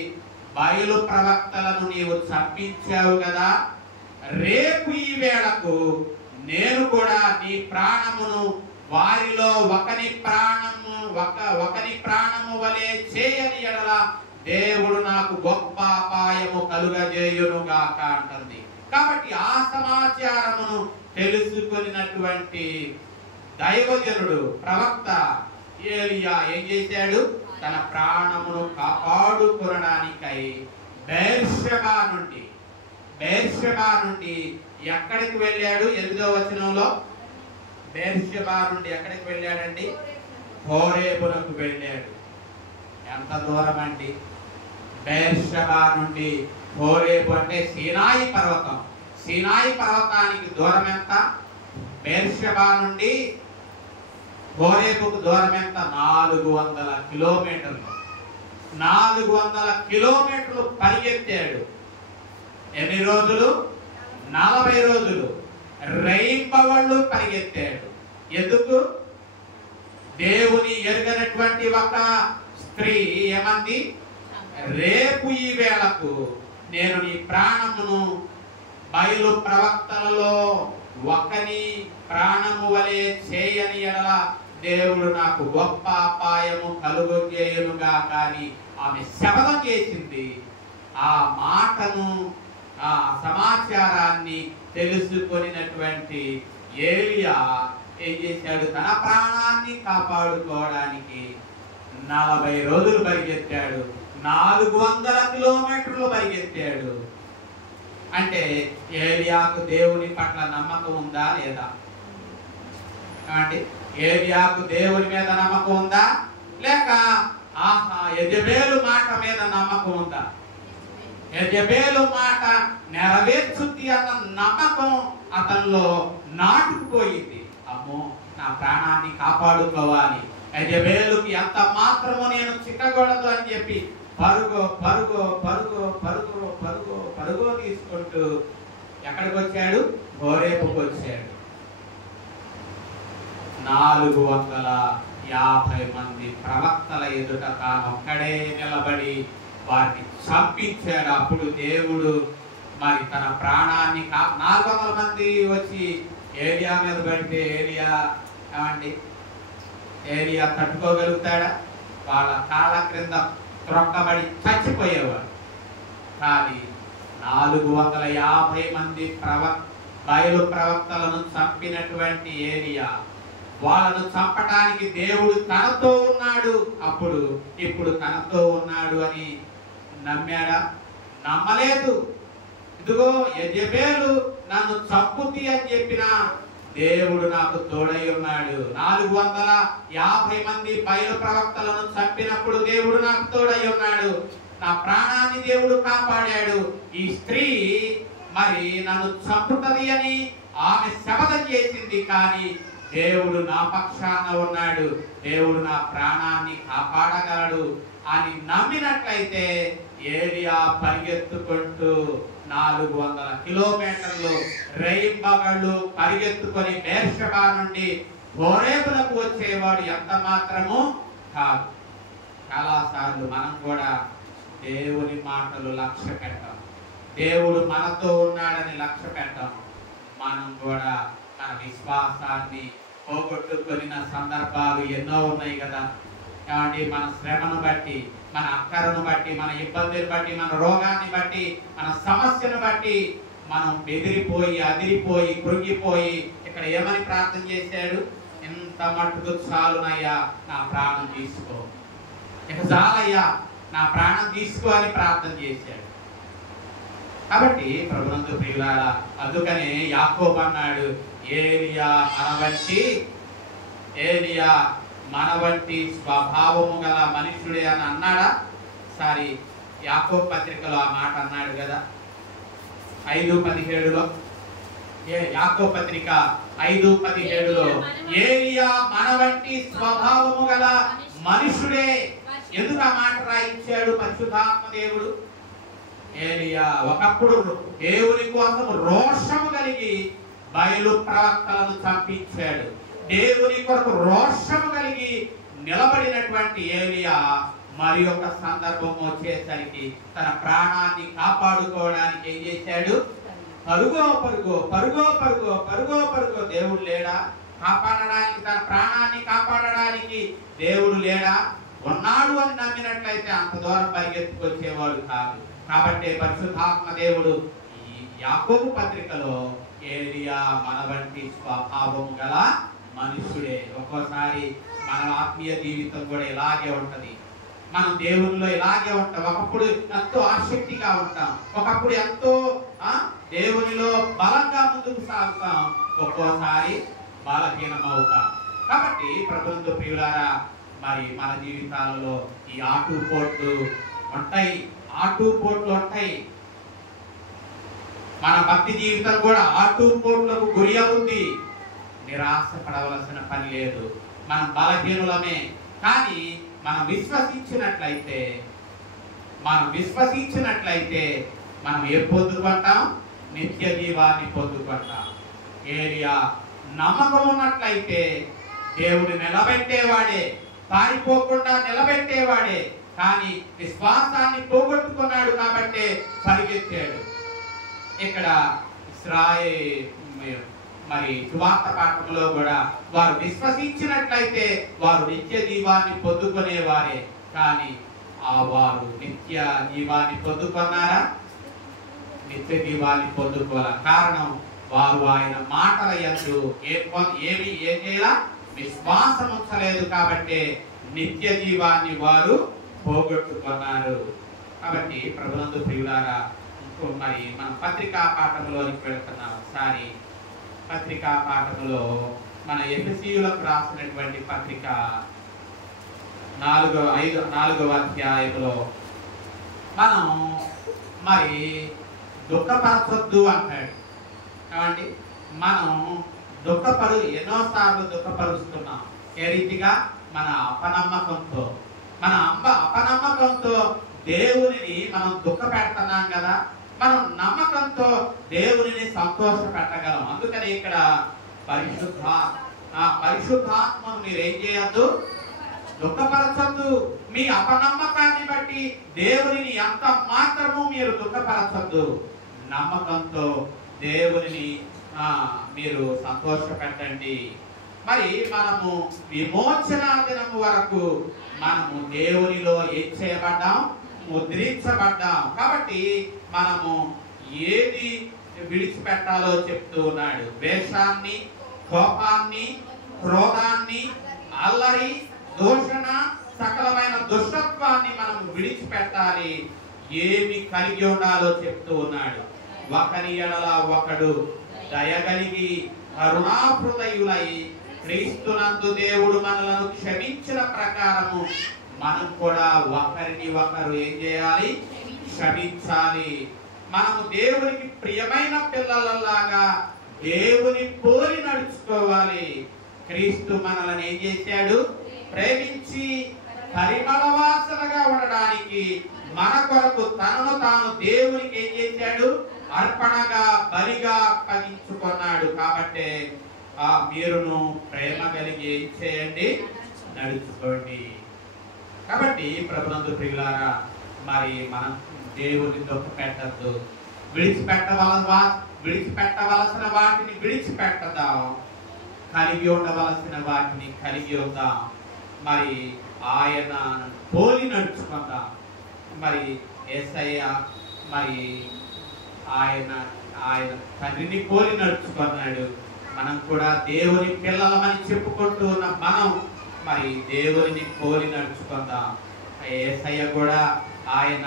బయలు ప్రవక్తలను నీవు చంపించావు కదా, రేపు ఈ వేళకు నేను కూడా నీ ప్రాణమును వారిలో ఒకని ప్రాణము వలె చేయని ఎడల దేవుడు నాకు గొప్ప అపాయము కలుగజేయునుగాక అంటుంది. కాబట్టి ఆ సమాచారమును తెలుసుకున్నటువంటి దైవజనుడు ప్రవక్త ఏలియా ఏం చేశాడు? తన ప్రాణమును కాపాడుకొనడానికై బెర్షెబా నుండి ఎక్కడికి వెళ్ళాడు? 8వ వచనంలో బెర్షెబా నుండి ఎక్కడికి వెళ్ళాడండి? హోరేబునకు వెళ్ళాడు. ఎంత దూరం అండి? బెర్షెబా నుండి హోరేబు అంటే సీనాయి పర్వతం. సీనాయి పర్వతానికి దూరం ఎంత? బెర్షెబా నుండి హోరేబుకు దూరం ఎంత? 400 కిలోమీటర్లు. 400 కిలోమీటర్లు పరిగెత్తాడు. ఎన్ని రోజులు? 40 రోజులు. రేయింబవళ్ళు పరిగెత్తాడు. ఎందుకు? దేవుని ఎరుగనటువంటి ఒక స్త్రీ ఏమంది? రేపు ఈ వేళకు నేను నీ ప్రాణమును బయలు ప్రవక్తలలో ఒకని ప్రాణము వలె చేయని ఎడల దేవుడు నాకు గొప్ప అపాయము కలుగజేయునుగా. కానీ ఆమె శపథం చేసింది. ఆ మాటను, ఆ సమాచారాన్ని తెలుసుకొనినటువంటి ఏలియా ఏం చేశాడు? తన ప్రాణాన్ని కాపాడుకోవడానికి 40 రోజులు పరిగెత్తాడు. 400 కిలోమీటర్లు పరిగెత్తాడు. అంటే ఏలియాకు దేవుని పట్ల నమ్మకం ఉందా లేదా? అంటే ఏలియాకు దేవుని మీద నమ్మకం ఉందా, లేక యెజబేలు మాట మీద నమ్మకం ఉందా? యెజబేలు మాట నెరవేర్చుద్ది అన్న నమ్మకం అతనిలో నాటుకుపోయింది. అమ్మో, నా ప్రాణాన్ని కాపాడుకోవాలి, యెజబేలుకి ఎంత మాత్రము నేను చిక్కకూడదు అని చెప్పి పరుగు పరుగు పరుగు పరుగు పరుగు పరుగు తీసుకుంటూ ఎక్కడికి వచ్చాడు? హోరేపుకు వచ్చాడు. 450 మంది ప్రవక్తల ఎదుట తానొక్కడే నిలబడి వారిని చంపించాడు. అప్పుడు దేవుడు మరి తన ప్రాణాన్ని 400 మంది వచ్చి ఏలియా మీద పడితే ఏలియా తట్టుకోగలుగుతాడా? వాళ్ళ కాళ్ళ క్రింద త్రొక్కబడి చచ్చిపోయేవాడు. కానీ 450 మంది బయలు ప్రవక్తలను చంపినటువంటి ఏలియా, వాళ్ళను చంపటానికి దేవుడు తనతో ఉన్నాడు, ఇప్పుడు తనతో ఉన్నాడు అని నమ్మాడా? నమ్మలేదు. ఇదిగో యెజబేలు నన్ను చంపుతి అని చెప్పిన దేవుడు నాకు తోడై ఉన్నాడు. 450 మంది బయలు ప్రవక్తలను చంపినప్పుడు దేవుడు నాకు తోడై ఉన్నాడు. నా ప్రాణాన్ని దేవుడు కాపాడాడు. ఈ స్త్రీ మరి నన్ను చంపుతుంది అని ఆమె శపథం చేసింది. కానీ దేవుడు నా పక్షాన ఉన్నాడు, దేవుడు నా ప్రాణాన్ని కాపాడగలడు అని నమ్మినట్లయితే ఏలియా పరిగెత్తుకుంటూ 400 కిలోమీటర్లు రేయింబవళ్ళు పరిగెత్తుకొని బెర్షెబా నుండి హోరేబులకు వచ్చేవాడు ఎంత మాత్రము కాదు. చాలాసార్లు మనం కూడా దేవుని మాటలు లక్ష్య పెట్టాం, దేవుడు మనతో ఉన్నాడని లక్ష్య పెట్టాం. మనం కూడా మన విశ్వాసాన్ని పోగొట్టుకొనిన సందర్భాలు ఎన్నో ఉన్నాయి కదా. కాబట్టి మన శ్రమను బట్టి, మన అక్కరను బట్టి, మన ఇబ్బందిని బట్టి, మన రోగాన్ని బట్టి, మన సమస్యను బట్టి మనం బెదిరిపోయి, అదిరిపోయి, కృంగిపోయి ఇక్కడ ఏమని ప్రార్థన చేశాడు? ఇంత మట్టుకు చాలునయ్యా, నా ప్రాణం తీసుకో, ఇక చాలయ్యా, నా ప్రాణం తీసుకో అని ప్రార్థన చేశాడు. కాబట్టి ప్రభునందు ప్రియులారా, అందుకనే యాకోబు అన్నాడు, ఏలియా మన వంటి స్వభావము గల మనుష్యుడే అని అన్నాడా? సారీ, యాకోబు పత్రికలో ఆ మాట అన్నాడు కదా 5:17లో. యాకోబు పత్రిక 5:17లో ఏలియా మన వంటి స్వభావము గల మనుష్యుడే. ఎందుకు ఆ మాట రాయించాడు పరిశుద్ధాత్మ దేవుడు? ఏలియా ఒకప్పుడు దేవుని కోసం రోషము కలిగి బయలు ప్రవక్తలను చంపించాడు. దేవుని కొరకు రోషము కలిగి నిలబడినటువంటి ఏలియా మరి ఒక సందర్భం వచ్చేసరికి తన ప్రాణాన్ని కాపాడుకోవడానికి ఏం చేశాడు? పరుగో పరుగో పరుగో పరుగో పరుగో పరుగో. దేవుడు లేడా కాపాడడానికి? తన ప్రాణాన్ని కాపాడడానికి దేవుడు లేడా? ఉన్నాడు అని నమ్మినట్లయితే అంత దూరం పరిగెత్తుకొచ్చేవాడు కాదు. కాబట్టి పరిశుద్ధాత్మ దేవుడు ఈ యాకోబు పత్రికలో ఏలియా మన వంటి స్వభావం గల మనుషుడే. ఒక్కోసారి మన ఆత్మీయ జీవితం కూడా ఇలాగే ఉంటది. మనం దేవునిలో ఇలాగే ఉంటాం. ఒకప్పుడు ఎంతో ఆసక్తిగా ఉంటాం, ఒకప్పుడు ఎంతో దేవునిలో బలంగా ముందుకు సాగుతాం, ఒక్కోసారి బలహీనమవుతాం. కాబట్టి ప్రభుత్వ ప్రియులారా, మరి మన జీవితాలలో ఈ ఆటుపోట్లు ఉంటాయి. మన భక్తి జీవితం కూడా ఆటుపోట్లకు గురి అవుతుంది. నిరాశ పడవలసిన పని లేదు. మనం బలహీనులమే, కానీ మనం విశ్వసించినట్లయితే మనం ఏం పొందుకుంటాం? నిత్య జీవాన్ని పొందుకుంటాం. ఏలియా నమ్మకం ఉన్నట్లయితే దేవుడు నిలబెట్టేవాడే, పారిపోకుండా నిలబెట్టేవాడే. కానీ విశ్వాసాన్ని పోగొట్టుకున్నాడు కాబట్టి పరిగెత్తాడు. ఇక్కడ మరి సువార్త పాఠంలో కూడా వారు విశ్వసించినట్లయితే వారు నిత్య జీవాన్ని పొందుకునేవారే. కానీ వారు నిత్య జీవాన్ని పొందుకున్నారా? నిత్య జీవాన్ని పొందుకోవాలి. కారణం వారు ఆయన మాటల యందు ఏం చేయాల విశ్వాసం ఉంచలేదు కాబట్టి నిత్య జీవాన్ని వారు పోగొట్టుకున్నారు. కాబట్టి ప్రభునందు ప్రియులారా, మరి మనం పత్రికా పాఠంలోనికి వెళుతున్నాం. ఒకసారి పత్రికా పాఠంలో మన ఎఫెసీయులకు రాసినటువంటి పత్రిక 4వ అధ్యాయంలో మనం మరి దుఃఖపరచొద్దు అంటాడు. కాబట్టి మనం ఎన్నోసార్లు దుఃఖపరుస్తున్నాం. ఏ రీతిగా? మన అపనమ్మకంతో దేవునిని మనం దుఃఖ పెడుతున్నాం కదా. మనం నమ్మకంతో దేవునిని సంతోష పెట్టగలం. అందుకని ఇక్కడ పరిశుద్ధాత్మను మీరు ఏం చేయొద్దు, దుఃఖపరచొద్దు. మీ అపనమ్మకాన్ని బట్టి దేవునిని ఎంత మాత్రము మీరు దుఃఖపరచొద్దు. నమ్మకంతో దేవునిని మీరు సంతోష పెట్టండి. మరి మనము విమోచన దినము వరకు మనము దేవునిలో ఏం చేయబడ్డాం? ముద్రించబడ్డాం. కాబట్టి మనము ఏది విడిచిపెట్టాలో చెప్తూ ఉన్నాడు. ద్వేషాన్ని, కోపాన్ని, క్రోధాన్ని, అల్లరి, దూషణ, సకలమైన దుష్టత్వాన్ని మనము విడిచిపెట్టాలి. ఏమి కలిగి ఉండాలో చెప్తూ ఉన్నాడు. ఒకరి ఎడల ఒకడు దయగలిగి కరుణాహృదయులై క్రీస్తునందు దేవుడు మనలను క్షమించిన ప్రకారము మనం కూడా ఒకరిని ఒకరు ఏం చేయాలి? క్షమించాలి. మనము దేవునికి ప్రియమైన పిల్లలలాగా దేవుని పోలి నడుచుకోవాలి. క్రీస్తు మనల్ని ఏం చేశాడు? ప్రేమించి పరిమళ వాసనగా ఉండడానికి మన కొరకు తనను తాను దేవునికి ఏం చేశాడు? అర్పణగా, బలిగా అప్పగించుకున్నాడు. కాబట్టి మీరును ప్రేమ కలిగి ఏం చేయండి? నడుచుకోండి. కాబట్టి ప్రభునందు ప్రియులారా, మరి మనం దేవుని దుఃఖ పెట్టద్దు. విడిచిపెట్టవలసిన వాటిని విడిచిపెట్టదాం. కలిగి ఉండవలసిన వాటిని కలిగి ఉందాం. మరి ఆయన పోలి నడుచుకుందాం. మరి యేసయ్య మరి ఆయన తండ్రిని పోలి నడుచుకున్నాడు. మనం కూడా దేవుని పిల్లలమని చెప్పుకుంటూ ఉన్న మనం మరి దేవుని పోలి నడుచుకుందాం. యేసయ్య కూడా ఆయన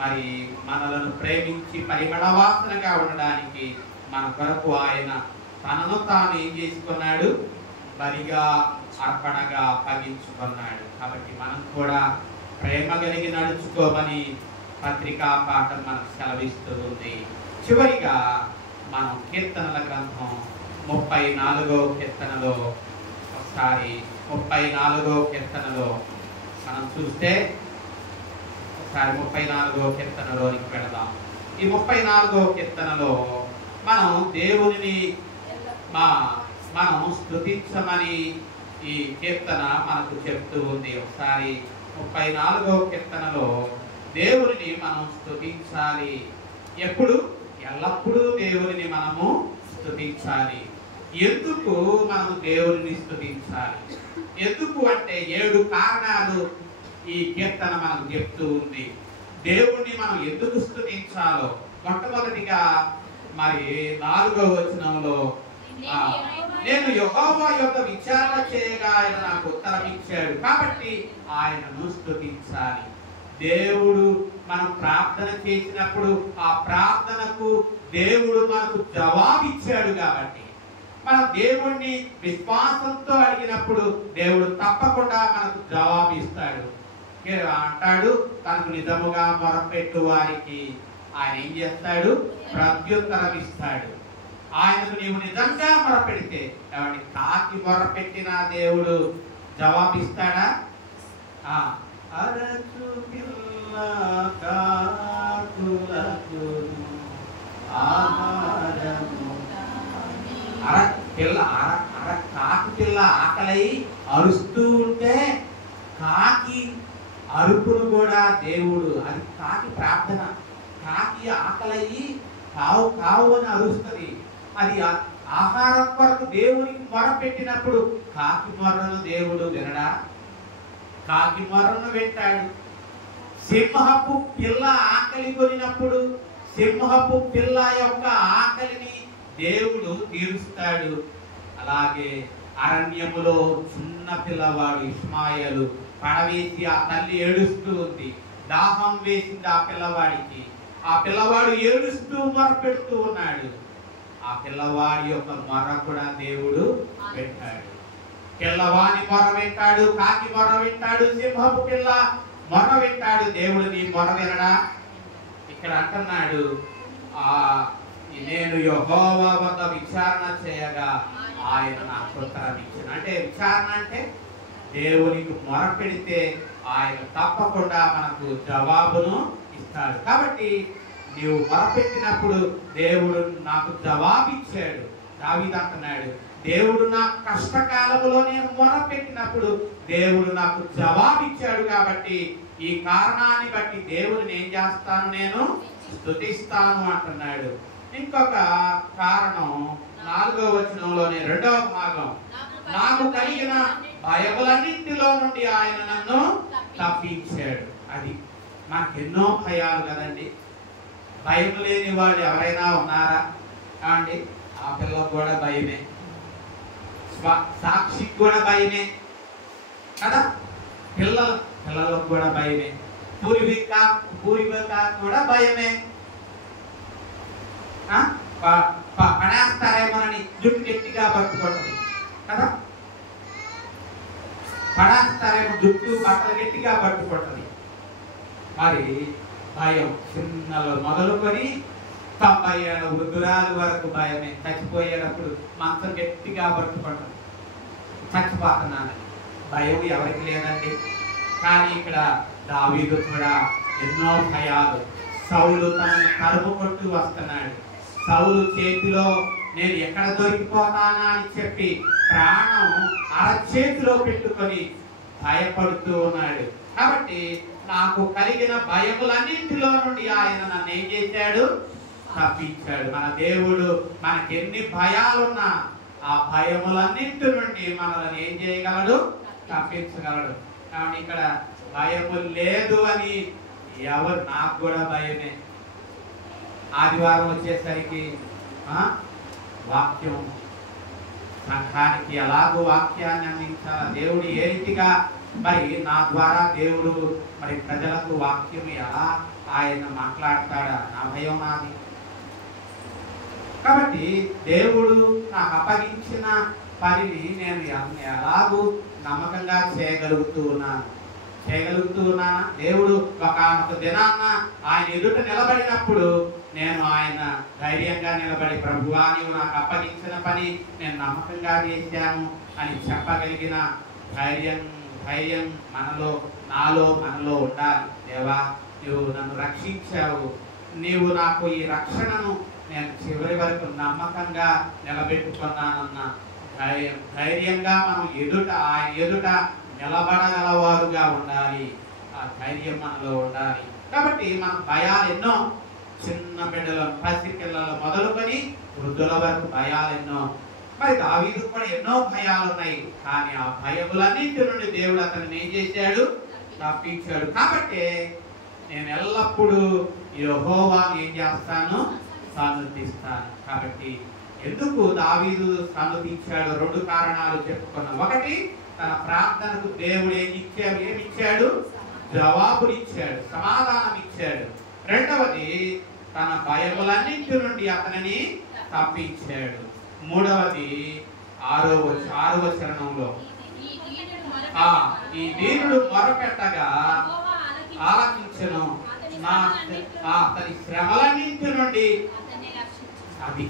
మరి మనలను ప్రేమించి పరిమళ వాసనగా ఉండడానికి మన కొరకు ఆయన తనను తాను ఏం చేసుకున్నాడు? బలిగా, అర్పణగా అప్పగించుకున్నాడు. కాబట్టి మనం కూడా ప్రేమ కలిగి నడుచుకోమని పత్రికా పాఠం మనకు సెలవిస్తూ ఉంది. చివరిగా మనం కీర్తనల గ్రంథం 34వ కీర్తనలో ఒకసారి 34వ కీర్తనలో మనం చూస్తే ఒకసారి 34వ కీర్తనలోనికి వెళదాం. ఈ 34వ కీర్తనలో మనం దేవునిని మనం స్తుతించమని ఈ కీర్తన మనకు చెప్తూ ఉంది. ఒకసారి 34వ కీర్తనలో దేవునిని మనం స్తుతించాలి. ఎప్పుడు? ఎల్లప్పుడూ దేవునిని మనము స్తుతించాలి. ఎందుకు మనము దేవునిని స్తుతించాలి? ఎందుకు అంటే 7 కారణాలు ఈ కీర్తన మనకు చెప్తూ ఉంది. దేవుణ్ణి మనం ఎందుకు స్తుతించాలో మొట్టమొదటిగా మరి 4వ వచనంలో నేను యెహోవా యొక్క విచారణ చేయగా ఆయన నాకు ఉత్తరం ఇచ్చాడు కాబట్టి ఆయనను స్తుతించాలి. దేవుడు మనం ప్రార్థన చేసినప్పుడు ఆ ప్రార్థనకు దేవుడు మనకు జవాబిచ్చాడు కాబట్టి మనం దేవుణ్ణి విశ్వాసంతో అడిగినప్పుడు దేవుడు తప్పకుండా మనకు జవాబిస్తాడు. అంటాడు, తనకు నిజముగా మొరపెట్టు వారికి ఆయన ఏం చేస్తాడు? ప్రత్యుత్తరం ఇస్తాడు. ఆయనకు నీవు నిజంగా మొరపెడితే, కాబట్టి కాకి మొరపెట్టిన దేవుడు జవాబిస్తాడా? అరచు పిల్ల కాకులకు ఆహారము కాకి అరుపును కూడా దేవుడు, అది కాకి ప్రార్థన, కాకి ఆకలయ్యి కావు కావు అని అరుస్తుంది. అది ఆహారం కొరకు దేవునికి మొరపెట్టినప్పుడు కాకి మొర్రను దేవుడు వినడా? కాకి మొర్రను వింటాడు. సింహపు పిల్ల ఆకలి కొనినప్పుడు సింహపు పిల్ల యొక్క ఆకలిని దేవుడు తీరుస్తాడు. అలాగే అరణ్యములో చిన్న పిల్లవాడు ఇష్మాయేలు పడవేసి ఆ తల్లి ఏడుస్తూ ఉంది. దాహం వేసింది ఆ పిల్లవాడికి. ఆ పిల్లవాడు ఏడుస్తూ మొరపెడుతూ ఉన్నాడు. ఆ పిల్లవాడి యొక్క మొర కూడా దేవుడు వింటాడు. పిల్లవాని మొర వింటాడు, కాకి మొర వింటాడు, సింహపు పిల్ల మొర వింటాడు. దేవుడు నీ మొర వినడా? ఇక్కడ అంటున్నాడు, నేను యెహోవా వద్ద విచారణ చేయగా ఆయన నాకు ఉత్తరం ఇచ్చాను. అంటే విచారణ అంటే దేవునికి మొర పెడితే ఆయన తప్పకుండా మనకు జవాబును ఇస్తాడు. కాబట్టి నీవు మొరపెట్టినప్పుడు దేవుడు నాకు జవాబు ఇచ్చాడు. దావీదు అంటున్నాడు, దేవుడు నా కష్టకాలంలో నేను మొరపెట్టినప్పుడు దేవుడు నాకు జవాబు ఇచ్చాడు. కాబట్టి ఈ కారణాన్ని బట్టి దేవుడిని ఏం చేస్తాను, నేను స్తుతిస్తాను అంటున్నాడు. ఇంకొక కారణం 4వ వచనంలోనే 2వ భాగం, నాకు కలిగిన భయములన్నింటిలో నుండి ఆయన నన్ను తప్పించాడు. అది మనకెన్నో భయాలు కదండి. భయం లేని వాళ్ళు ఎవరైనా ఉన్నారా అండి? ఆ పిల్లలకు కూడా భయమే, సాక్షికి కూడా భయమే కదా, పిల్లలకు కూడా భయమే, పూర్వీక కూడా భయమే. పడేస్తారేమోనని జుట్టు గట్టిగా పట్టుకుంటుంది కదా, పడేస్తారేమో జుట్టు బట్టలు గట్టిగా పట్టుకుంటుంది. మరి భయం చిన్నలు మొదలుకొని 90 ఏళ్ళ వృద్ధురాలు వరకు భయమే. చచ్చిపోయేటప్పుడు మంచం గట్టిగా పట్టుకుంటుంది, చచ్చిపోతున్నానని భయం ఎవరికి లేదండి. కానీ ఇక్కడ దావీదు కూడా ఎన్నో భయాలు. సౌలు తనను తరుముకుంటూ వస్తున్నాడు. సౌలు చేతిలో నేను ఎక్కడ దొరికిపోతానా అని చెప్పి ప్రాణం అరచేతిలో పెట్టుకొని భయపడుతూ ఉన్నాడు. కాబట్టి నాకు కలిగిన భయములన్నింటిలో నుండి ఆయన నన్ను ఏం చేశాడు, తప్పించాడు. మన దేవుడు మనకి ఎన్ని భయాలున్నా ఆ భయములన్నింటి నుండి మనల్ని ఏం చేయగలడు, తప్పించగలడు. కాబట్టి ఇక్కడ భయము లేదు అని ఎవరు, నాకు కూడా భయమే. ఆదివారం వచ్చేసరికి వాక్యం సంఘానికి ఎలాగో వాక్యాన్ని అందించాలా, దేవుడు ఏ రీతిగా మరి నా ద్వారా దేవుడు మరి ప్రజలకు వాక్యం ఎలా ఆయన మాట్లాడతాడా, నా భయం నాది. కాబట్టి దేవుడు నాకు అప్పగించిన పనిని నేను ఎలాగూ నమ్మకంగా చేయగలుగుతున్నా. దేవుడు ఒక దినాన్న ఆయన ఎదుట నిలబడినప్పుడు నేను ఆయన ధైర్యంగా నిలబడి, ప్రభువా నీవు నాకు అప్పగించిన పని నేను నమ్మకంగా చేశాను అని చెప్పగలిగిన ధైర్యం మనలో ఉండాలి. దేవా నీవు నన్ను రక్షించావు, నీవు నాకు ఈ రక్షణను నేను చివరి వరకు నమ్మకంగా నిలబెట్టుకున్నానన్న ధైర్యంగా మనం ఆయన ఎదుట నిలబడగలవారుగా ఉండాలి. ఆ ధైర్యం మనలో ఉండాలి. కాబట్టి మన భయాలు ఎన్నో, చిన్న బిడ్డలు పసిపిల్లలు మొదలుకొని వృద్ధుల వరకు భయాలు ఎన్నో. మరి దావీదు కూడా ఎన్నో భయాలు ఉన్నాయి. కానీ ఆ భయములన్నింటి నుండి దేవుడు అతన్ని ఏం చేశాడు, తప్పించాడు. కాబట్టి నేను ఎల్లప్పుడూ యెహోవాను ఏం చేస్తాను, సన్నుతిస్తాను. కాబట్టి ఎందుకు దావీదు సన్నుతించాడు? 2 కారణాలు చెప్పుకున్నాం. ఒకటి, తన ప్రార్థనకు దేవుడు ఏమిచ్చాడు, జవాబునిచ్చాడు, సమాధానం ఇచ్చాడు. రెండవది, తన భయములన్నింటి నుండి అతనిని తప్పించాడు. మూడవది 6వ చరణంలో, ఈ దీనుడు మొరపెట్టగా ఆలకించెను, అతని శ్రమలన్నింటి నుండి. అది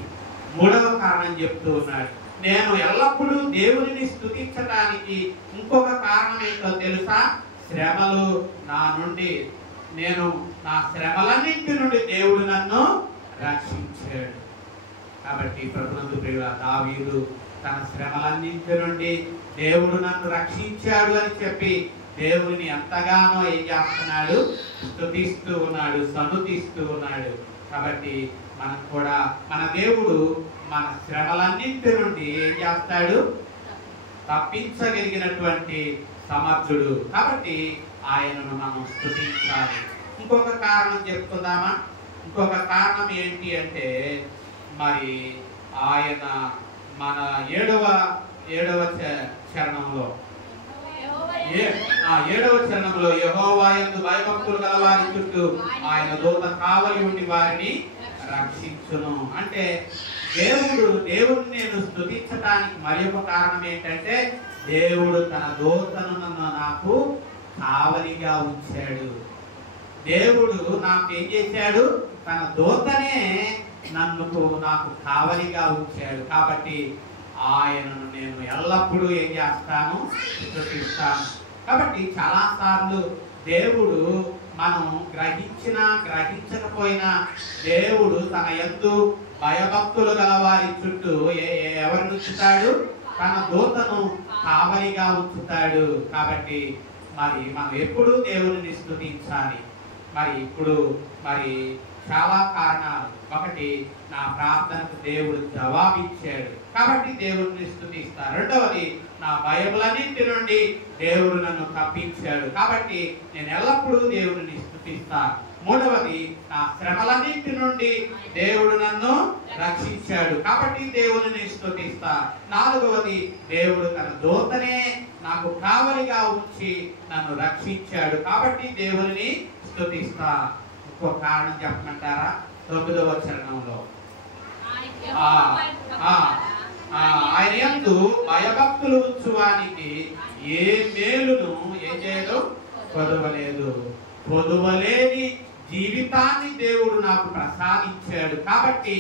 3వ కారణం చెప్తూ ఉన్నాడు. నేను ఎల్లప్పుడూ దేవుడిని స్తుతించడానికి ఇంకొక కారణం ఏంటో తెలుసా? శ్రమలు నా నుండి, నా శ్రమలన్నింటి నుండి దేవుడు నన్ను రక్షించాడు. కాబట్టి ప్రభునందు ప్రియుల దావీదు తన శ్రమలన్నింటి నుండి దేవుడు నన్ను రక్షించాడు అని చెప్పి దేవుని ఎంతగానో ఏం చేస్తున్నాడు, స్తుతిస్తూ ఉన్నాడు, సన్నుతిస్తూ ఉన్నాడు. కాబట్టి మనం కూడా మన దేవుడు మన శ్రమలన్నింటి నుండి ఏం చేస్తాడు, తప్పించగలిగినటువంటి సమర్థుడు. కాబట్టి ఆయనను మనం స్తుతించాలి. ఇంకొక కారణం చెప్పుకుందామా? ఇంకొక కారణం ఏంటి అంటే మరి ఆయన మన ఏడవ చరణంలో ఏడవ చరణంలో యెహోవా యందు భయభక్తులు గల వారి చుట్టూ ఆయన దూత కావలి ఉండి వారిని రక్షించును. అంటే దేవుడిని నేను స్తుతించడానికి మరి ఒక కారణం ఏంటంటే దేవుడు తన దూతను నాకు కావలిగా ఉంచాడు. దేవుడు నాకు ఏం చేశాడు, తన దూతనే నాకు కావలిగా ఉంచాడు. కాబట్టి ఆయనను నేను ఎల్లప్పుడూ ఏం చేస్తాను, స్తుతిస్తాను. కాబట్టి చాలాసార్లు దేవుడు మనం గ్రహించినా గ్రహించకపోయినా దేవుడు తన యందు భయభక్తులు గల వారి చుట్టూ ఎవరిని ఉంచుతాడు, తన దూతను కావలిగా ఉంచుతాడు. కాబట్టి మరి మనం ఎప్పుడు దేవుని స్తుతించాలి. మరి ఇప్పుడు చాలా కారణాలు. ఒకటి, నా ప్రార్థనకు దేవుడు జవాబిచ్చాడు కాబట్టి దేవుడిని స్తుతిస్తా. రెండవది, నా భయములన్నింటి నుండి దేవుడు నన్ను తప్పించాడు కాబట్టి నేను ఎల్లప్పుడూ దేవుడిని స్తుతిస్తా. మూడవది, నా శ్రమలన్నింటి నుండి దేవుడు నన్ను రక్షించాడు కాబట్టి దేవుడిని స్తుతిస్తా. నాలుగవది, దేవుడు తన దూతనే నాకు కావలిగా ఉంచి నన్ను రక్షించాడు కాబట్టి దేవుడిని స్తుతిస్తా. ఇంకో కారణం చెప్పమంటారా? 9వ చరణంలో ఆయన యందు భయభక్తులు ఉంచువానికి ఏ మేలును ఏం చేయదు, కొదవలేదు. కొదవలేని జీవితాన్ని దేవుడు నాకు ప్రసాదించాడు కాబట్టి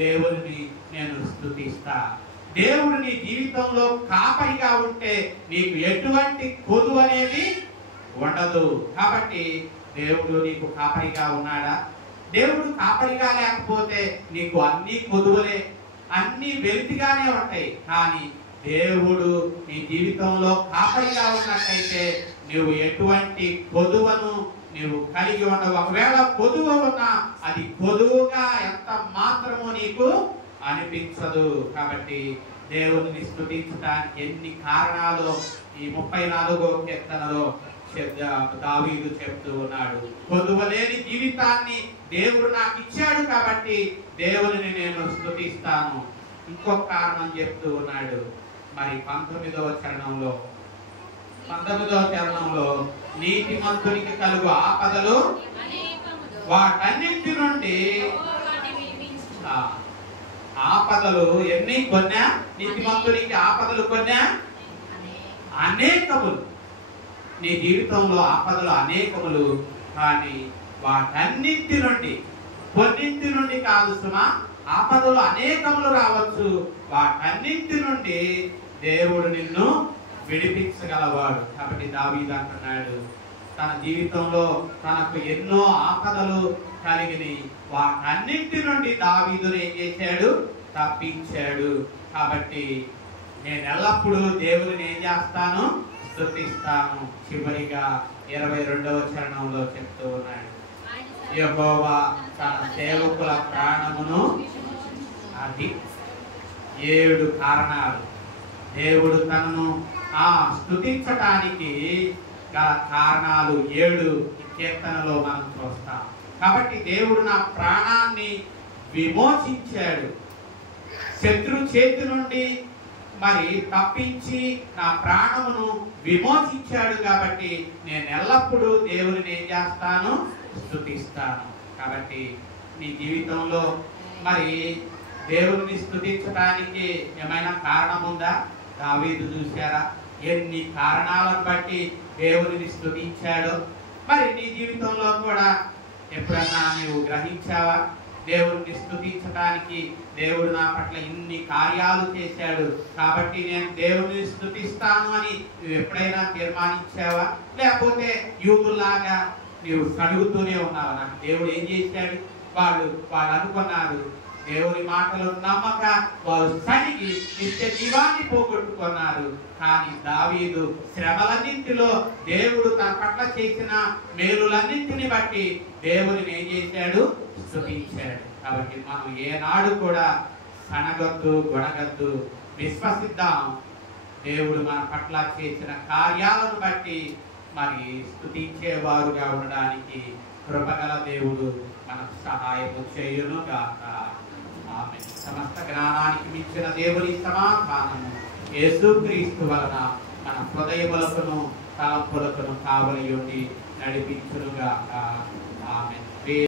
దేవుడిని నేను స్తుతిస్తా. దేవుడు నీ జీవితంలో కాపరిగా ఉంటే నీకు ఎటువంటి కొదువ అనేది ఉండదు. కాబట్టి దేవుడు నీకు కాపరిగా ఉన్నాడా? దేవుడు కాపరిగా లేకపోతే నీకు అన్ని కొదువలే, అన్ని వెలితిగానే ఉంటాయి. కానీ దేవుడు నీ జీవితంలో కాపరిగా ఉన్నట్టయితే నువ్వు ఎటువంటి కొదువను నువ్వు కలిగి ఉండవు. ఒకవేళ కొదువ ఉన్నా అది కొదువుగా ఎంత మాత్రమో నీకు అనిపించదు. కాబట్టి దేవుని స్తుతించడానికి ఎన్ని కారణాలు ఈ 34వ కీర్తనలో దావీదు చెప్తూ ఉన్నాడు. కొదువలేని జీవితాన్ని దేవుడు నాకు ఇచ్చాడు కాబట్టి దేవుని నేను స్తుతిస్తాను. ఇంకొక కారణం చెప్తూ ఉన్నాడు. మరి 19వ చరణంలో నీతిమంతునికి కలుగు ఆపదలు వాటన్నింటి నుండి ఆపదలు ఎన్ని కొన్నా, నీతిమంతునికి ఆపదలు కొన్నా అనేకములు. నీ జీవితంలో ఆపదలు అనేకములు, కానీ వాటన్నింటి నుండి, కొన్నింటి నుండి కాదు సుమా, ఆపదలు అనేకములు రావచ్చు. వాటన్నింటి నుండి దేవుడు నిన్ను విడిపించగలవాడు. కాబట్టి దావీదు అంటున్నాడు, తన జీవితంలో తనకు ఎన్నో ఆపదలు కలిగినాయి. వాటన్నింటి నుండి దావీదును ఏం చేశాడు, తప్పించాడు. కాబట్టి నేను ఎల్లప్పుడూ దేవుడిని ఏం చేస్తాను, స్తుతిస్తాను. చివరిగా 22వ చరణంలో చెప్తూ ఉన్నాడు, యెహోవా తన సేవకుల ప్రాణమును. అది 7 కారణాలు దేవుడు తనను స్తుతించటానికి గల కారణాలు 7 కీర్తనలో మనం చూస్తాం. కాబట్టి దేవుడు నా ప్రాణాన్ని విమోచించాడు, శత్రు చేతి నుండి మరి తప్పించి నా ప్రాణమును విమోచించాడు. కాబట్టి నేను ఎల్లప్పుడూ దేవుని ఏం చేస్తాను, స్తుతిస్తాను. కాబట్టి నీ జీవితంలో మరి దేవుని స్తుతించడానికి ఏమైనా కారణం ఉందా? దావీదు చూశారా ఎన్ని కారణాలను బట్టి దేవుని స్తుతించాడో. మరి నీ జీవితంలో కూడా ఎప్పుడన్నా నీవు గ్రహించావా? దేవుడిని స్తుతించడానికి దేవుడు నా పట్ల ఇన్ని కార్యాలు చేశాడు కాబట్టి నేను దేవుడిని స్తుతిస్తాను అని నువ్వు ఎప్పుడైనా తీర్మానించావా? లేకపోతే యూదులాగా నీవు సడుగుతూనే ఉన్నావా? నాకు దేవుడు ఏం చేశాడు, వాళ్ళు అనుకున్నారు దేవుని మాటలు నమ్మక వారు సడిగి నిత్య జీవాన్ని పోగొట్టుకున్నారు. కానీ దావీదు శ్రమలన్నింటిలో దేవుడు తన పట్ల చేసిన మేలులన్నింటిని బట్టి దేవుడిని ఏం చేశాడు? స్తుతించాడు. కాబట్టి మనం ఏనాడు కూడా సనగద్దు, గొడగద్దు, విశ్వసిద్దాం. దేవుడు మన పట్ల చేసిన కార్యాలను బట్టి మరి స్తుతించేవారుగా ఉండడానికి కృపగల దేవుడు మనకు సహాయము చేయును గాక. ఆమేన్. సమస్త జ్ఞానానికి మించిన దేవుని సమాధానము యేసుక్రీస్తు వలన మన హృదయములకును తలంపులకును కావలి ఉండి నడిపించును గాక. ఆమేన్.